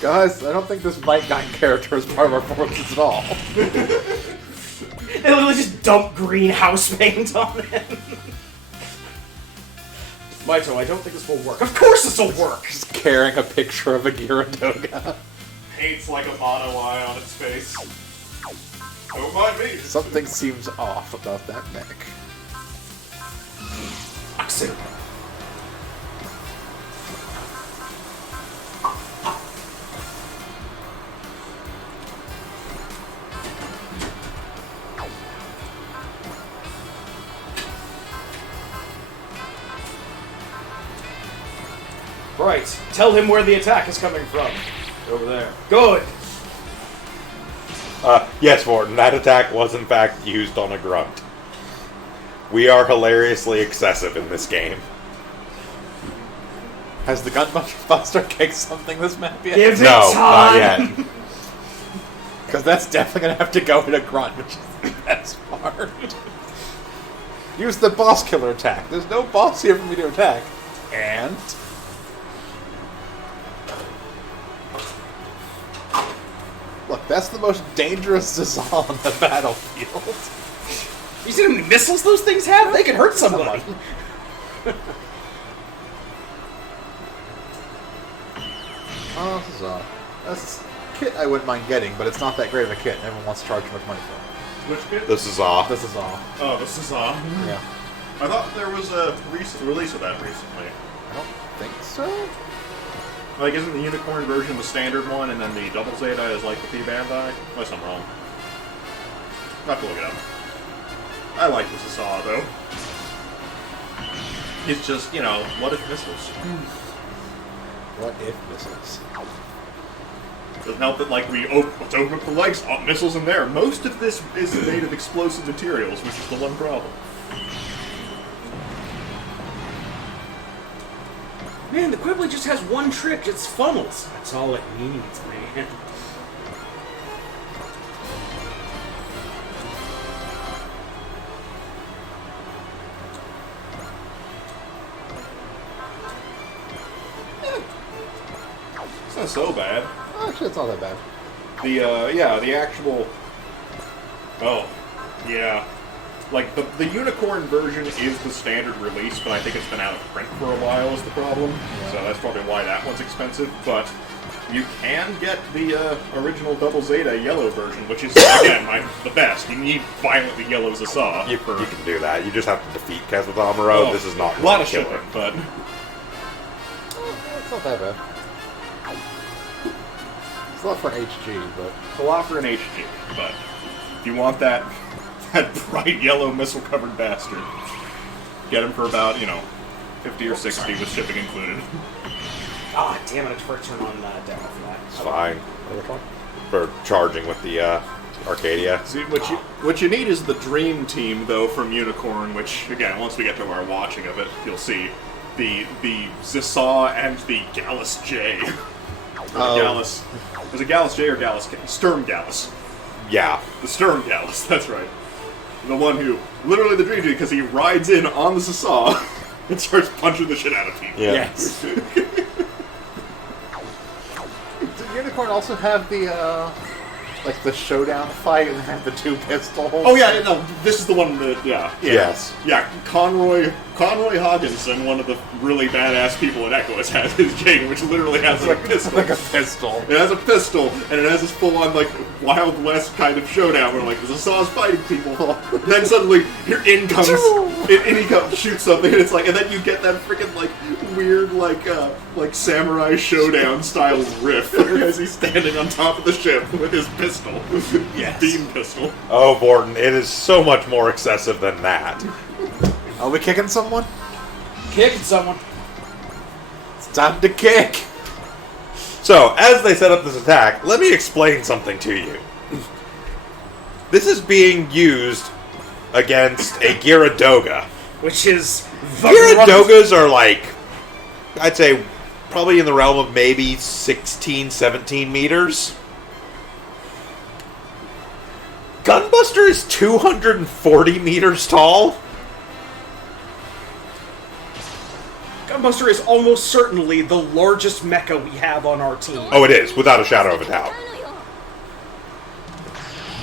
Guys, I don't think this Might Guy character is part of our forces at all. They literally just dump greenhouse paint on him. Maito, I don't think this will work. Of course this will work! Just carrying a picture of a Gyaradoga. Paints like a mono eye on its face. Don't mind me. Something seems off about that neck. Oxen. Right. Tell him where the attack is coming from. Over there. Good. Yes, Morton, that attack was in fact used on a grunt. We are hilariously excessive in this game. Has the Gunbuster kicked something this map yet? Give it No, not time. yet. Because that's definitely going to have to go in a grunt, which is the best part. Use the boss killer attack. There's no boss here for me to attack. And... look, that's the most dangerous Zazal on the battlefield. You see how many missiles those things have? They can hurt somebody. Oh, this is a kit I wouldn't mind getting, but it's not that great of a kit. Everyone wants to charge too much money for it. Which kit? This is off. This is all. Oh, this is Yeah. I thought there was a recent release of that recently. I don't think so. Like, isn't the unicorn version the standard one, and then the double Zeta is like the P-Bandai? Unless I'm wrong. I'll have to look it up. I like this Saw though. It's just, you know, what if missiles? What if missiles? Doesn't help that, like, let's open up the legs, missiles in there. Most of this is made of explosive materials, which is the one problem. Man, the Quibbly just has one trick. It's funnels. That's all it needs, man. It's not so bad. Actually, it's not that bad. The actual... Oh, yeah. Like, the unicorn version is the standard release, but I think it's been out of print for a while is the problem. Yeah. So that's probably why that one's expensive, but you can get the original Double Zeta yellow version, which is, again, the best. You need violently yellow Zasaw. You can do that. You just have to defeat Kez with Amuro. Oh, This is not a lot going of to kill shipping, him. but... It's not that bad. It's a lot for an HG, but... It's a lot for an HG, but if you want that bright yellow missile-covered bastard, get him for about, 50 or 60 with shipping included. Ah, damn it! I forgot to turn on demo for that. It's fine. For charging with the Arcadia. See, what you need is the Dream Team, though, from Unicorn, which, again, once we get to our watching of it, you'll see the Zasaw and the Gallus J. Gallus. Was it Gallus J or Gallus K? Sturm Gallus. Yeah. The Sturm Gallus, that's right. The one who, literally the Dream Team, because he rides in on the Zasaw and starts punching the shit out of people. Yeah. Yes. Did Unicorn also have the showdown fight and have the two pistols? Oh yeah, no, this is the one that, Yes. Yeah, Conroy Hogginson, one of the really badass people in Echo, has his King, which literally has a pistol. Like a pistol. It has a pistol, and it has this full-on, Wild West kind of showdown where, the Zasaw's fighting people. And then suddenly, here in comes, in he comes, shoots something, and it's and then you get that freaking, weird, samurai showdown style riff as he's standing on top of the ship with his pistol. Yes. Beam pistol. Oh, Borton, it is so much more excessive than that. Are we kicking someone? Kicking someone. It's time to kick! So, as they set up this attack, let me explain something to you. This is being used against a Gyaradoga. Which is the Gyaradogas are I'd say, probably in the realm of maybe 16, 17 meters. Gunbuster is 240 meters tall. Gunbuster is almost certainly the largest mecha we have on our team. Oh, it is, without a shadow of a doubt.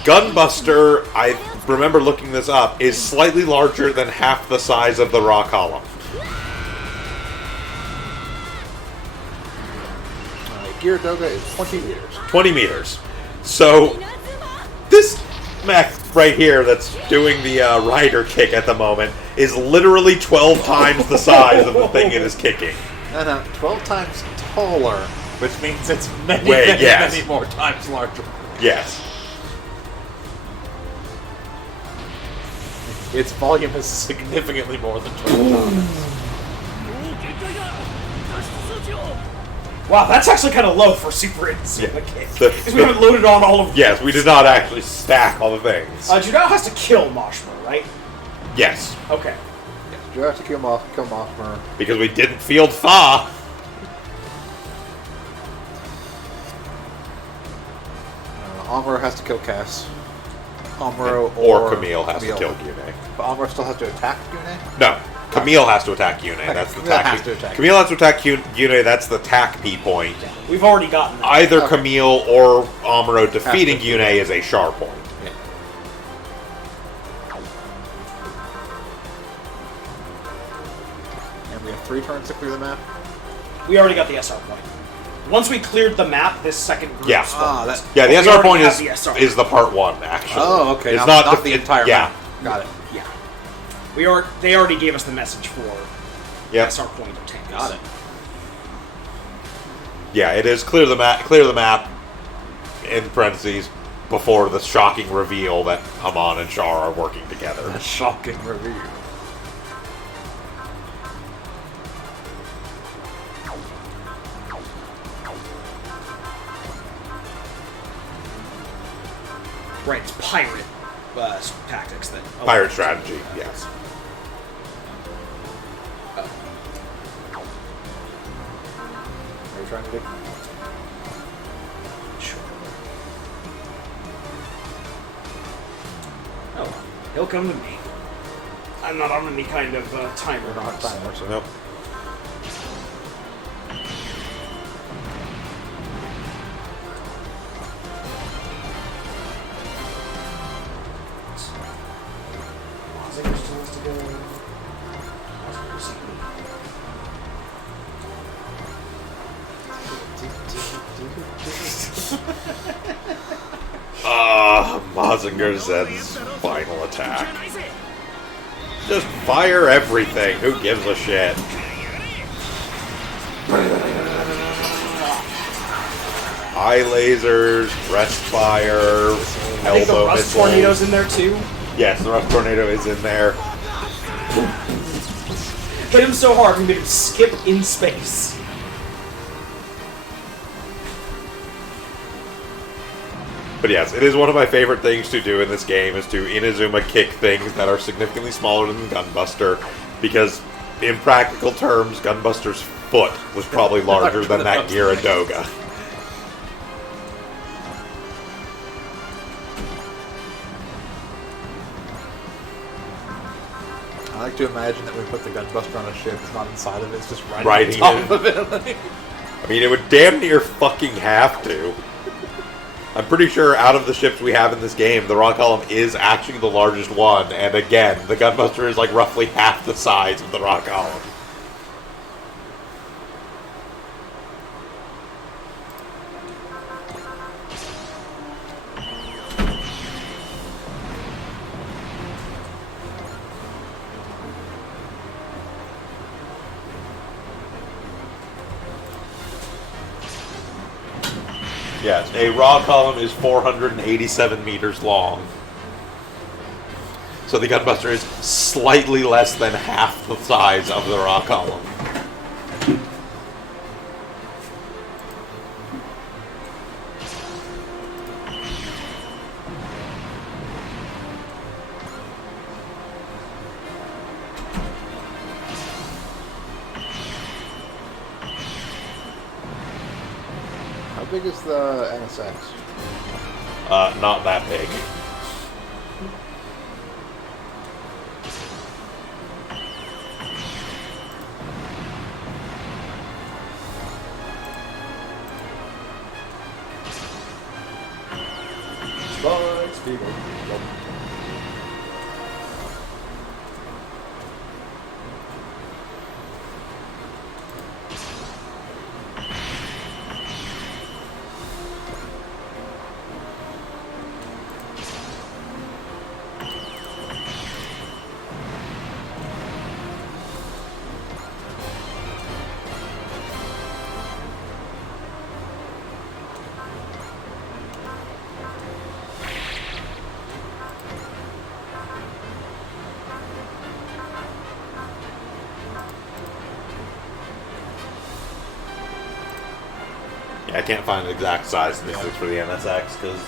Gunbuster, I remember looking this up, is slightly larger than half the size of the Raw Column. Gyaradoga is 20 meters. 20 meters. So, this mech right here that's doing the rider kick at the moment is literally 12 times the size of the thing it is kicking. No, 12 times taller, which means it's many, Wait, yes. many more times larger. Yes. Its volume is significantly more than 12 times. Wow, that's actually kind of low for Super Insane. Yeah. Because we haven't loaded on all of them. Yes, we did not actually stack all the things. Judao has to kill Moshmo, right? Yes, Okay. You have to kill him off her. because we didn't field Fa. Amuro has to kill Cass. Amuro Or Camille has to kill Yune. But Amuro still has to attack Yune? No, Camille has to attack Yune. That's the Camille tack. has to attack. Camille has to attack Yune. That's the tack P point. We've already gotten that. Either Okay. Camille or Amuro defeating After Yune is a sharp point. Yeah. We have 3 turns to clear the map. We already got the SR point. Once we cleared the map, this second group Yeah. spawned. Yeah, the We SR already point have is the SR. is the part 1, actually. Oh, okay. It's not the entire yeah. map. Got it. Yeah. They already gave us the message for Yep. SR point obtained. Got it. Yeah, it is clear the map, in parentheses, before the shocking reveal that Haman and Shar are working together. A shocking reveal. Right, it's pirate tactics that... Pirate strategy, yes. Are you trying to do? Sure. Oh, he'll come to me. I'm not on any kind of timer. We don't have time. So, nope. Zinger still wants to go. Mazinger Zen's final attack. Just fire everything. Who gives a shit? Eye lasers, rest fire, I think the elbow Rust missiles. Tornado's in there too. Yes, the Rust Tornado is in there. Hit him so hard, we made him skip in space. But yes, it is one of my favorite things to do in this game is to Inazuma kick things that are significantly smaller than Gunbuster, because in practical terms, Gunbuster's foot was probably larger than that Gyaradoga. I like to imagine that we put the gunbuster on a ship. It's not inside of it. It's just Riding on it. top of it. I mean, it would damn near fucking have to. I'm pretty sure out of the ships we have in this game, the Rock Column is actually the largest one, and again, the Gunbuster is like roughly half the size of the Rock Column. Yes, a raw column is 487 meters long. So the Gunbuster is slightly less than half the size of the raw column. How big is the NSX? Not that big. Spikes, people. Yeah, I can't find the exact size statistics for the NSX because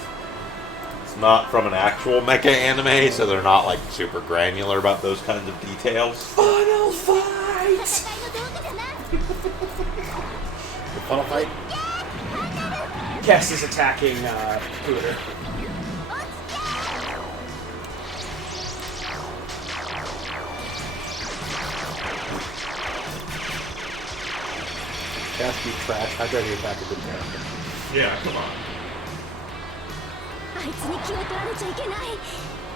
it's not from an actual mecha anime, so they're not like super granular about those kinds of details. Final fight! The final fight? Kess is attacking Hooter. Cast you trash. How dare you attack a good character? Yeah, come on.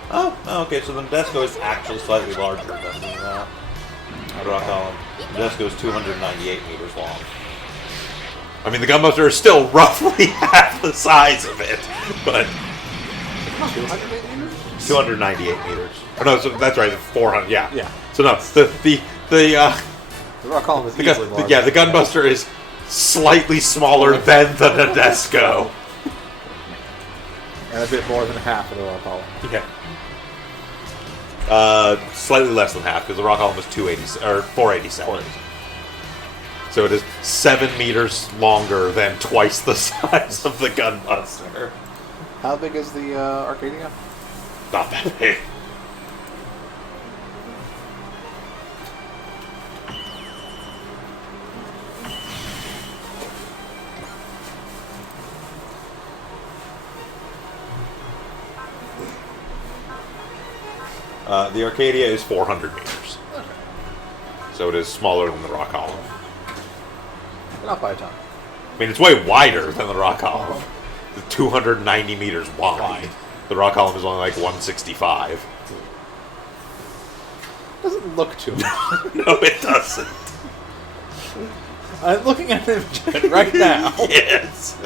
Oh, okay, so then Desco is actually slightly larger than The rock column. The Disco is 298 meters long. I mean, the Gunbuster is still roughly half the size of it, but 208 meters? 298 meters. Oh no, so that's right. 400. Yeah. Yeah. So no, the rock column is the easily larger. yeah, the Gunbuster is slightly smaller than the Nadesco. And a bit more than half of the rock column. Yeah. Slightly less than half because the rock column was 280 or 487. So it is 7 meters longer than twice the size of the Gunbuster. How big is the Arcadia? Not that big. The Arcadia is 400 meters. So it is smaller than the rock column. Not by a ton. I mean, it's way wider than the rock column. It's 290 meters wide. The rock column is only like 165. Doesn't look too much. No, it doesn't. I'm looking at it right now. Yes.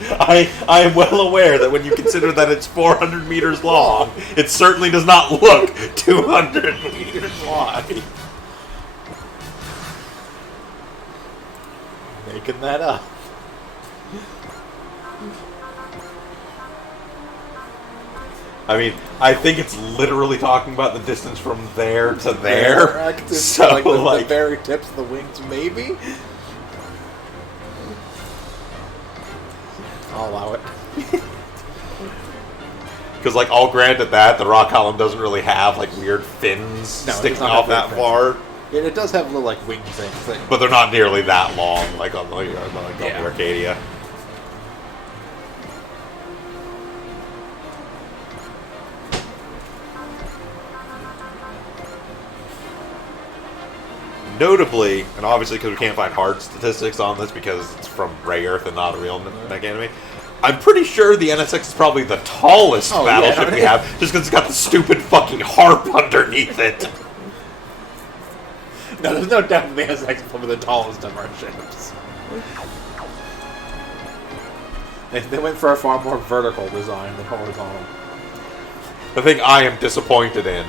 I am well aware that when you consider that it's 400 meters long, it certainly does not look 200 meters wide. Making that up. I mean, I think it's literally talking about the distance from there to there. So, like the very tips of the wings, maybe? I'll allow it. Because, like, I'll grant at that, the rock column doesn't really have, like, weird fins No, it does sticking not off have that weird far. Yeah, it does have little, like, wing things. But they're not nearly that long, like on the Arcadia. Notably, and obviously because we can't find hard statistics on this because it's from Ray Earth and not a real mech anime, I'm pretty sure the NSX is probably the tallest battleship we have, just because it's got the stupid fucking harp underneath it. No, there's no doubt the NSX is probably the tallest of our ships. They went for a far more vertical design than horizontal. The thing I am disappointed in.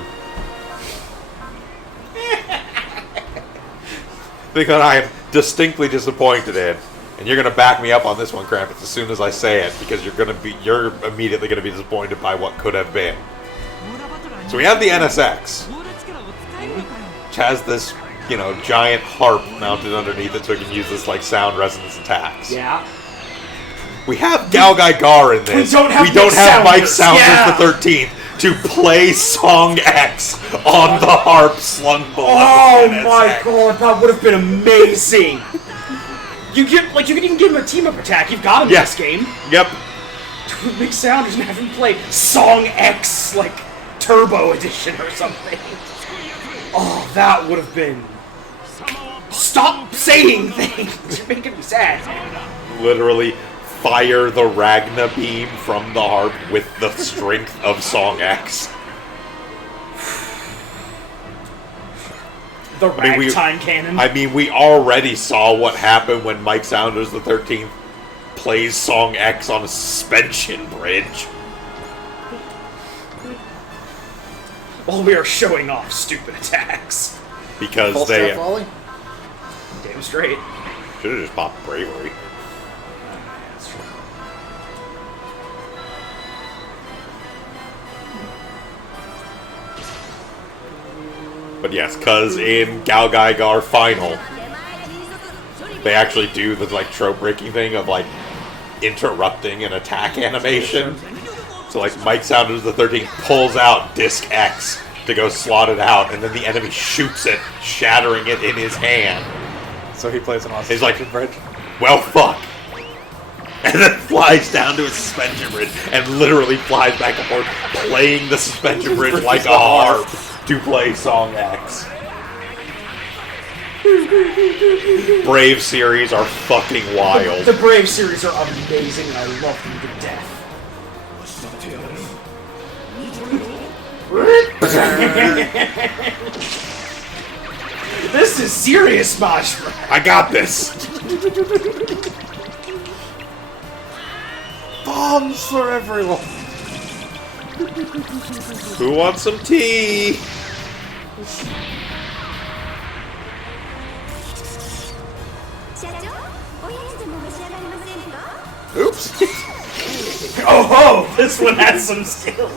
The thing that I am distinctly disappointed in, and you're gonna back me up on this one, Krampus, as soon as I say it, because you're immediately gonna be disappointed by what could have been. So we have the NSX, which has this, giant harp mounted underneath it, so it can use this like sound resonance attacks. Yeah. We have Galgai Gar in this. We don't have Mike Mike Saunders Saunders, the 13th to play Song X on the harp slung below. Oh the my NSX. god, that would have been amazing! You could even give him a team-up attack. You've got him in this game. Yep. Big Sounders and have him play Song X, like, Turbo Edition or something. Oh, that would have been... Stop saying things! You're making me sad. Literally fire the Ragna beam from the harp with the strength of Song X. The ragtime cannon. I mean, we already saw what happened when Mike Saunders the 13th plays Song X on a suspension bridge. While we are showing off stupid attacks. Because Full they step volley? Damn straight. should have just popped Bravery. That's true. But yes, because in Galgai Gar Final, they actually do the like trope breaking thing of like interrupting an attack animation. So like Mike Saunders the 13th pulls out Disc X to go slot it out, and then the enemy shoots it, shattering it in his hand. So he plays an awesome He's like, bridge. well, fuck. And then flies down to a suspension bridge and literally flies back and forth, playing the suspension bridge like a harp to play Song X. Brave series are fucking wild. The Brave series are amazing, and I love them to death. This is serious Smash Bros. I got this. Bombs for everyone. Who wants some tea? Oops. Oh, this one has some skills.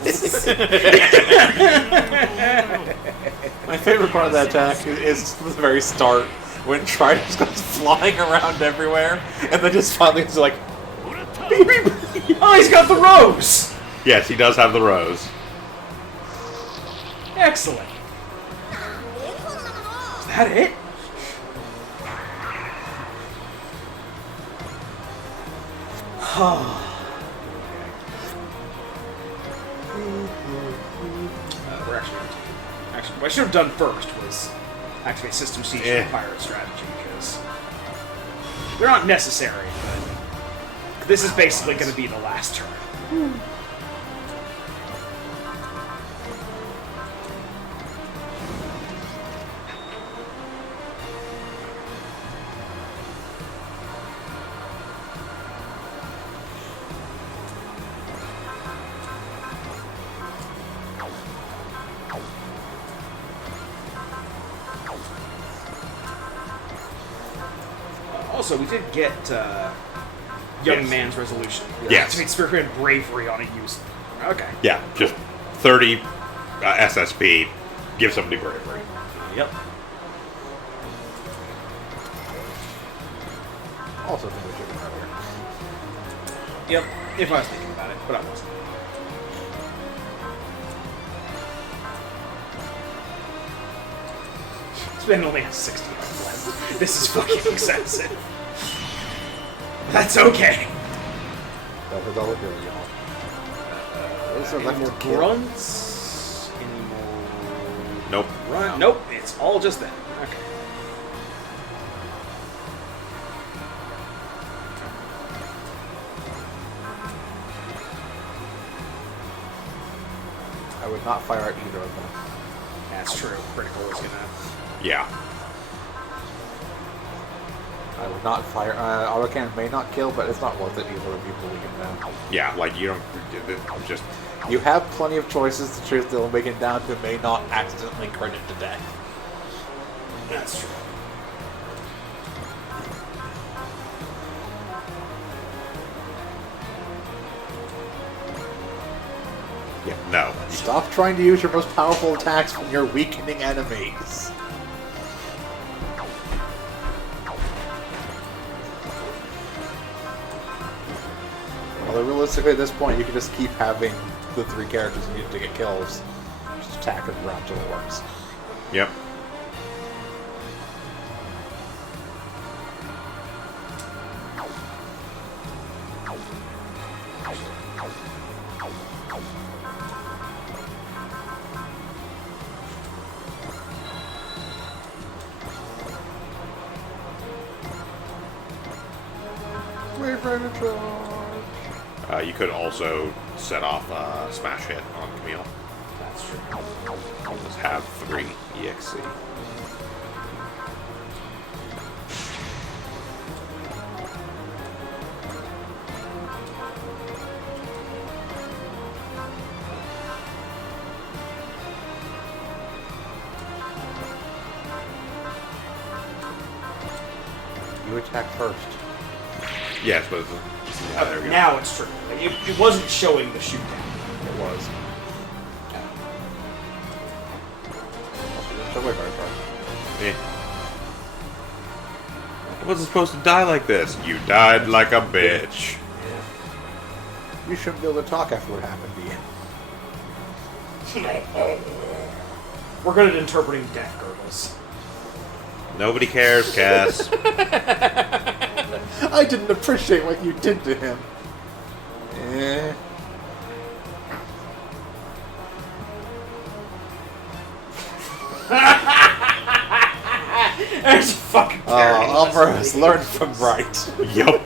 My favorite part of that attack is the very start when Trident just goes flying around everywhere, and then just finally is like, beep, beep. Oh, he's got the rose. Yes, he does have the rose. Excellent. Is that it? We're actually, what I should have done first was activate System Siege and Pirate Strategy, because they're not necessary, but this is basically going to be the last turn. Also, we did get Young Yes. Man's Resolution. Yes. Activate Spirit and Bravery on a use. Okay. Yeah, just 30 SSP. Give somebody bravery. Yep. Also think we should have earlier. Yep. If I was thinking about it, but I wasn't. It's been only 60 left. This is fucking excessive. That's okay. That was all it really, y'all. Those are Any left more to kill. grunts? Any more Nope. run? Nope. It's all just that. Okay. I would not fire at either of them. That's true. Critical is gonna. Yeah. I would not fire. Autocannon may not kill, but it's not worth it either of you believe it now. Yeah, like you don't just You have plenty of choices to choose to make it down who may not accidentally crit it to death. That's true. yeah, no. Stop trying to use your most powerful attacks when you're weakening enemies. Although realistically at this point you can just keep having the three characters needed to get kills. Just attack them around till it works. Yep. Wait for him to charge. You could also set off Smash Hit on Camille. That's true. Just have 3 EXC. You attack first. Yes, but yeah, there we go. Now it's true. Like, it wasn't showing the shoot down. It was. Also, very far. Eh. I wasn't supposed to die like this. You died like a bitch. You shouldn't be able to talk after what happened to you. We're good at interpreting death gurgles. Nobody cares, Cass. I didn't appreciate what you did to him. Eh. There's a fucking parody. Alvaro has learned from right. Yup.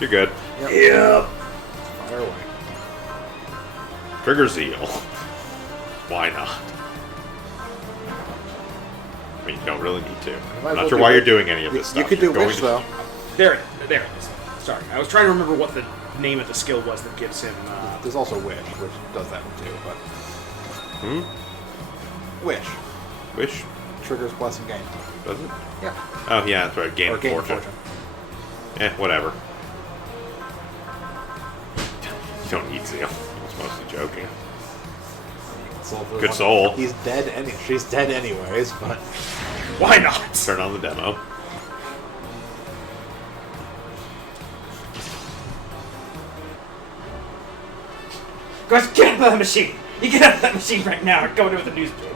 You're good. Yep. Fire away. Trigger Zeal. Why not? I mean, you don't really need to. might I'm as not well sure do why you're it. doing any of this stuff. You could do You're going Wish, to- though. There it is. Sorry, I was trying to remember what the name of the skill was that gives him. There's also Wish, which does that one too, but... Wish. Wish? Triggers Blessing Gain. Does it? Yeah. Oh, yeah, that's right. Gain Or of Gain fortune. Whatever. You don't need Zeal. I was mostly joking. Good soul. He's dead she's dead anyways, but... Why not? Turn on the demo. Guys, get out of that machine! You get out of that machine right now or go into the newspaper.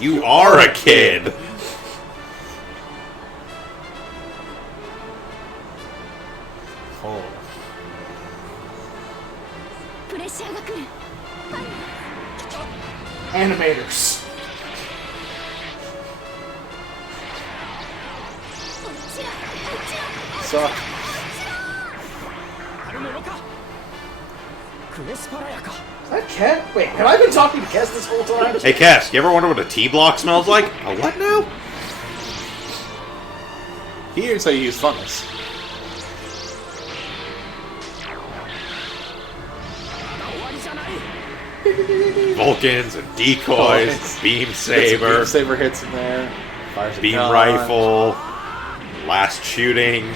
You are a kid! Oh. プレッシャーが来る。 Animators. こっちだ。こっちだ。 Suck. あるものかクエスパラヤか Is that Ken? Wait, have I been talking to Kes this whole time? Hey, Cass, you ever wonder what a T-block smells like? A what now? He didn't say he used fungus. Vulcans and decoys, beam saber, Beam Saber hits in there. Fires a beam gun. rifle, last shooting.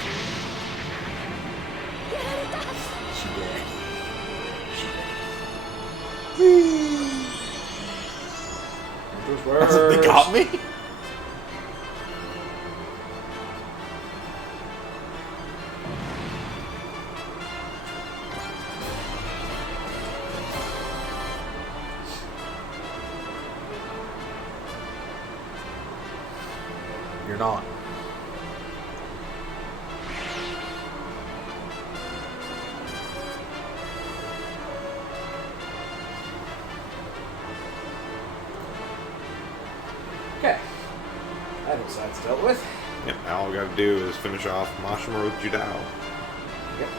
They got me? You're not. Okay. That looks like that's dealt with. Yep, now all we gotta do is finish off Mashima with Judao. Yep.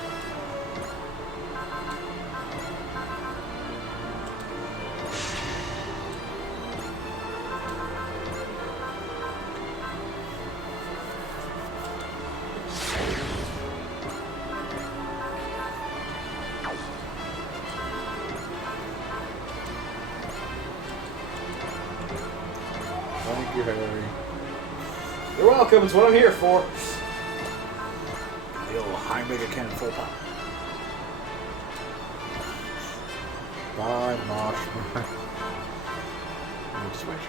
Thank you, Harry. You're welcome. It's what I'm here for. The old high mega cannon full pop. Bye, Mosh. Switch.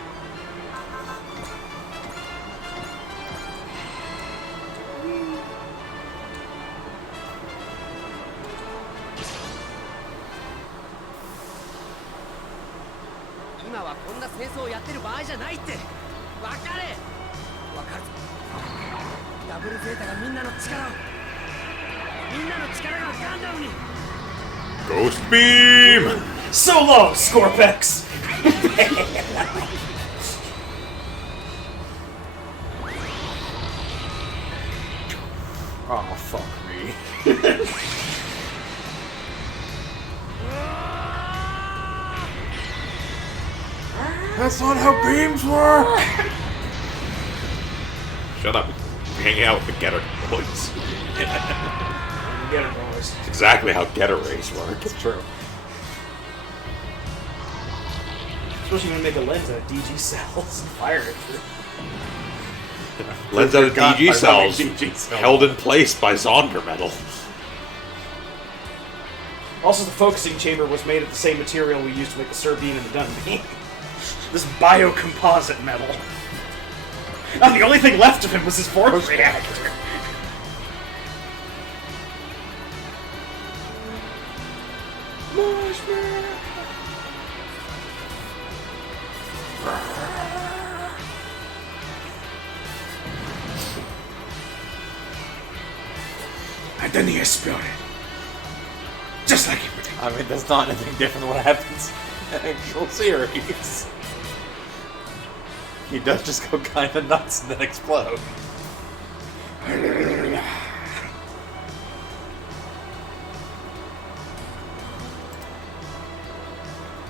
今はこんな戦争をやってる場合じゃないって分かれ分かるぞダブルゼータがみんなの力がガンダムに Ghost Beam! So long, Scorpex! Oh, fuck me. That's not how beams work! Shut up. Hang out with the Getter boys. Get it, boys. It's exactly how Getter rays work. It's true. Especially when you make a lens out of DG cells and fire it through. Lens out of Forgot DG I cells, like DG cells. held in place by Zonder metal. Also, the focusing chamber was made of the same material we used to make the Surbeam and the Dunbeam. This biocomposite metal. Now, the only thing left of him was his force reactor. then he exploded. Just like he predicted. I mean, that's not anything different than what happens in the actual series. He does just go kind of nuts and then explode.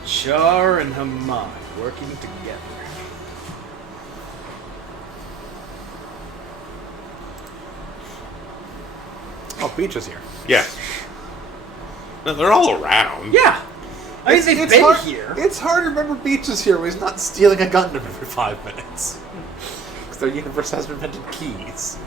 Char and Haman working together. Oh, Peach is here. Yeah. No, they're all around. Yeah. I mean, they've been hard, here. It's hard to remember Peach is here when he's not stealing a Gundam every 5 minutes. Because their universe has invented keys.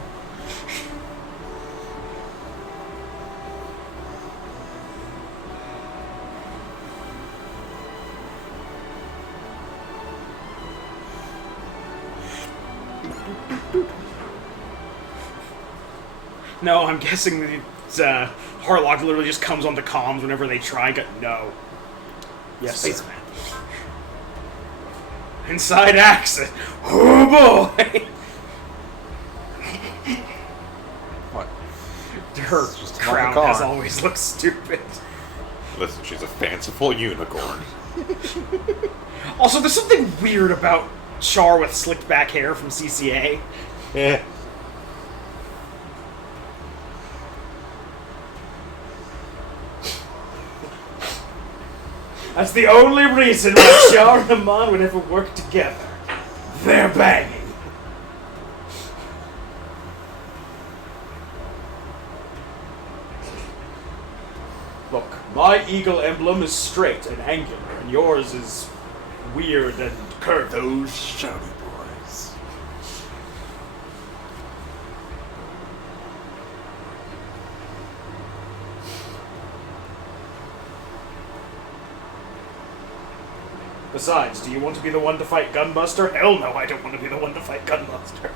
No, I'm guessing that Harlock literally just comes on the comms whenever they try. No. Yes, sir. Spaceman. Inside access. Oh boy. What? Her Just crown, come on the as car. always, looks stupid. Listen, she's a fanciful unicorn. Also, there's something weird about Char with slicked back hair from CCA. Yeah. That's the only reason why Char and Haman would ever work together. They're banging. Look, my eagle emblem is straight and angular, and yours is weird and curved. Those shouty boys. Besides, do you want to be the one to fight Gunbuster? Hell no, I don't want to be the one to fight Gunbuster.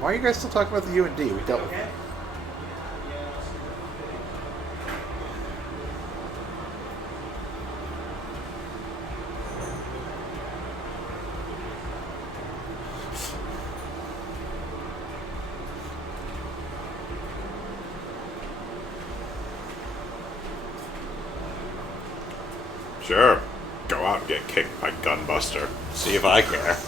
Why are you guys still talking about the U&D? We dealt with it. Sure. Go out and get kicked by Gunbuster. See if I care.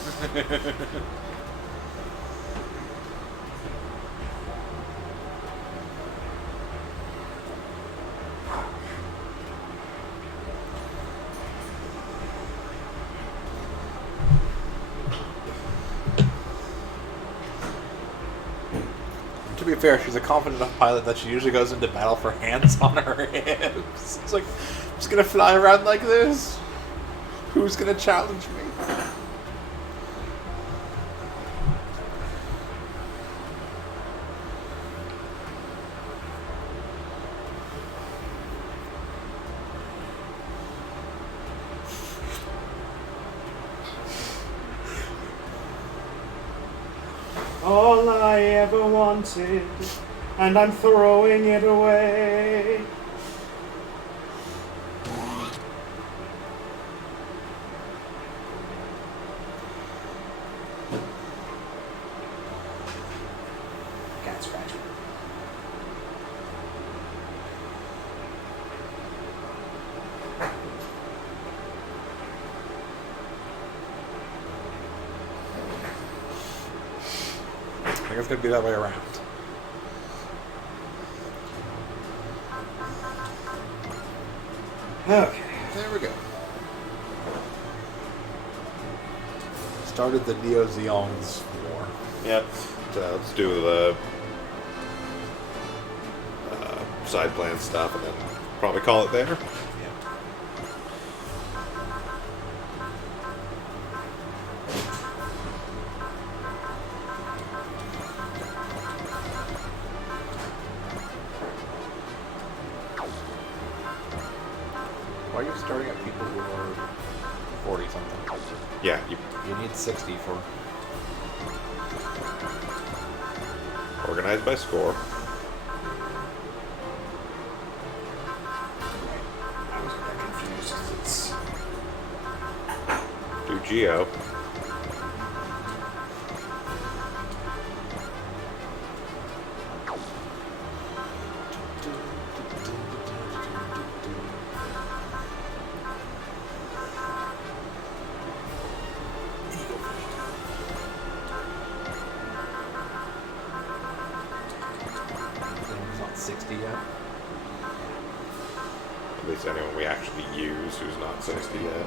To be fair, she's a confident enough pilot that she usually goes into battle for hands on her hips. It's like, I'm just gonna fly around like this? Who's gonna challenge me? All I ever wanted, and I'm throwing it away. Cat scratch. I think it's gonna be that way around. Okay. There we go. Started the Neo Zeons war. Yep. So let's do the side plan stuff and then probably call it there. Why are you starting at people who are 40 something? Yeah, You need 60 for. organized by score. I was kind of confused 'cause it's Do Geo. It's not 60 yet. At least anyone we actually use who's not 60 yet.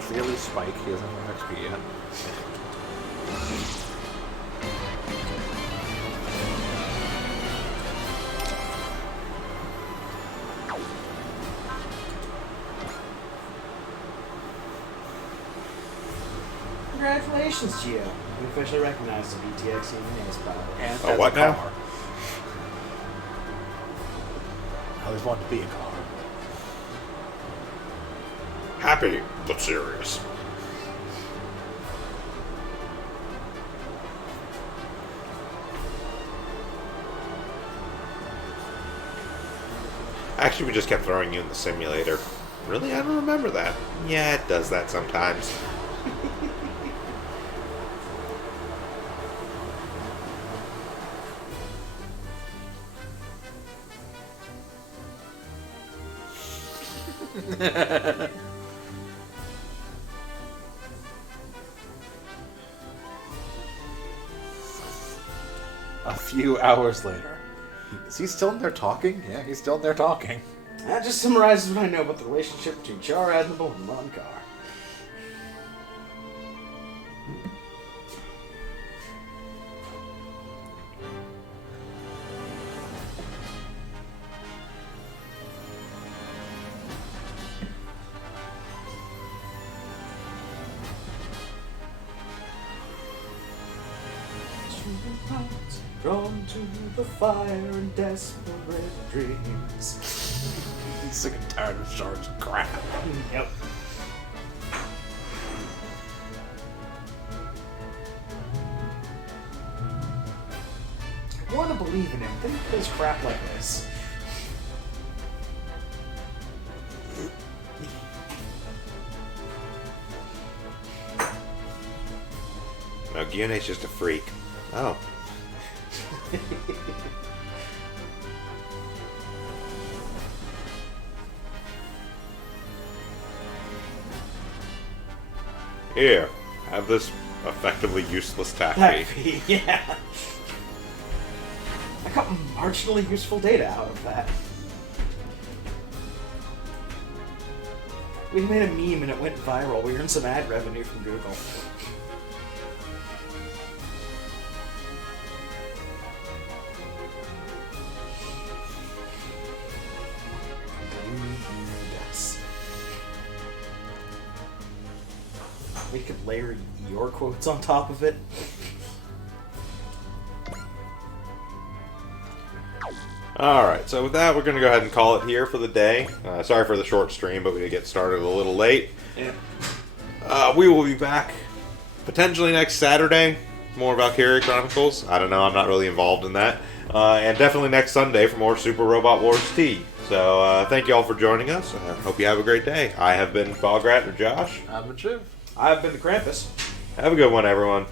Clearly Spike, he doesn't have XP yet. Congratulations, Gio. You officially recognized the VTX in his power. And Oh, as what a now? car. I always wanted to be a car. Happy, but serious. Actually, we just kept throwing you in the simulator. Really? I don't remember that. Yeah, it does that sometimes. A few hours later. Is he still in there talking? Yeah, he's still in there talking. That just summarizes what I know about the relationship between Char Admirable and Mon Car. Drawn to the fire and desperate dreams. He's sick and tired of shards and crap. Yep. I want to believe in him. Then he plays crap like this. No, Gione's just a freak. Oh. Here, have this effectively useless taffy. Taffy, yeah. I got marginally useful data out of that. We made a meme and it went viral. We earned some ad revenue from Google. We could layer your quotes on top of it. Alright, so with that, we're going to go ahead and call it here for the day. Sorry for the short stream, but we did get started a little late. Yeah. We will be back potentially next Saturday. More Valkyria Chronicles. I don't know, I'm not really involved in that. And definitely next Sunday for more Super Robot Wars T. So thank you all for joining us. I hope you have a great day. I have been Bograt or Josh. I'm a Chiv. I've been the Krampus. Have a good one, everyone.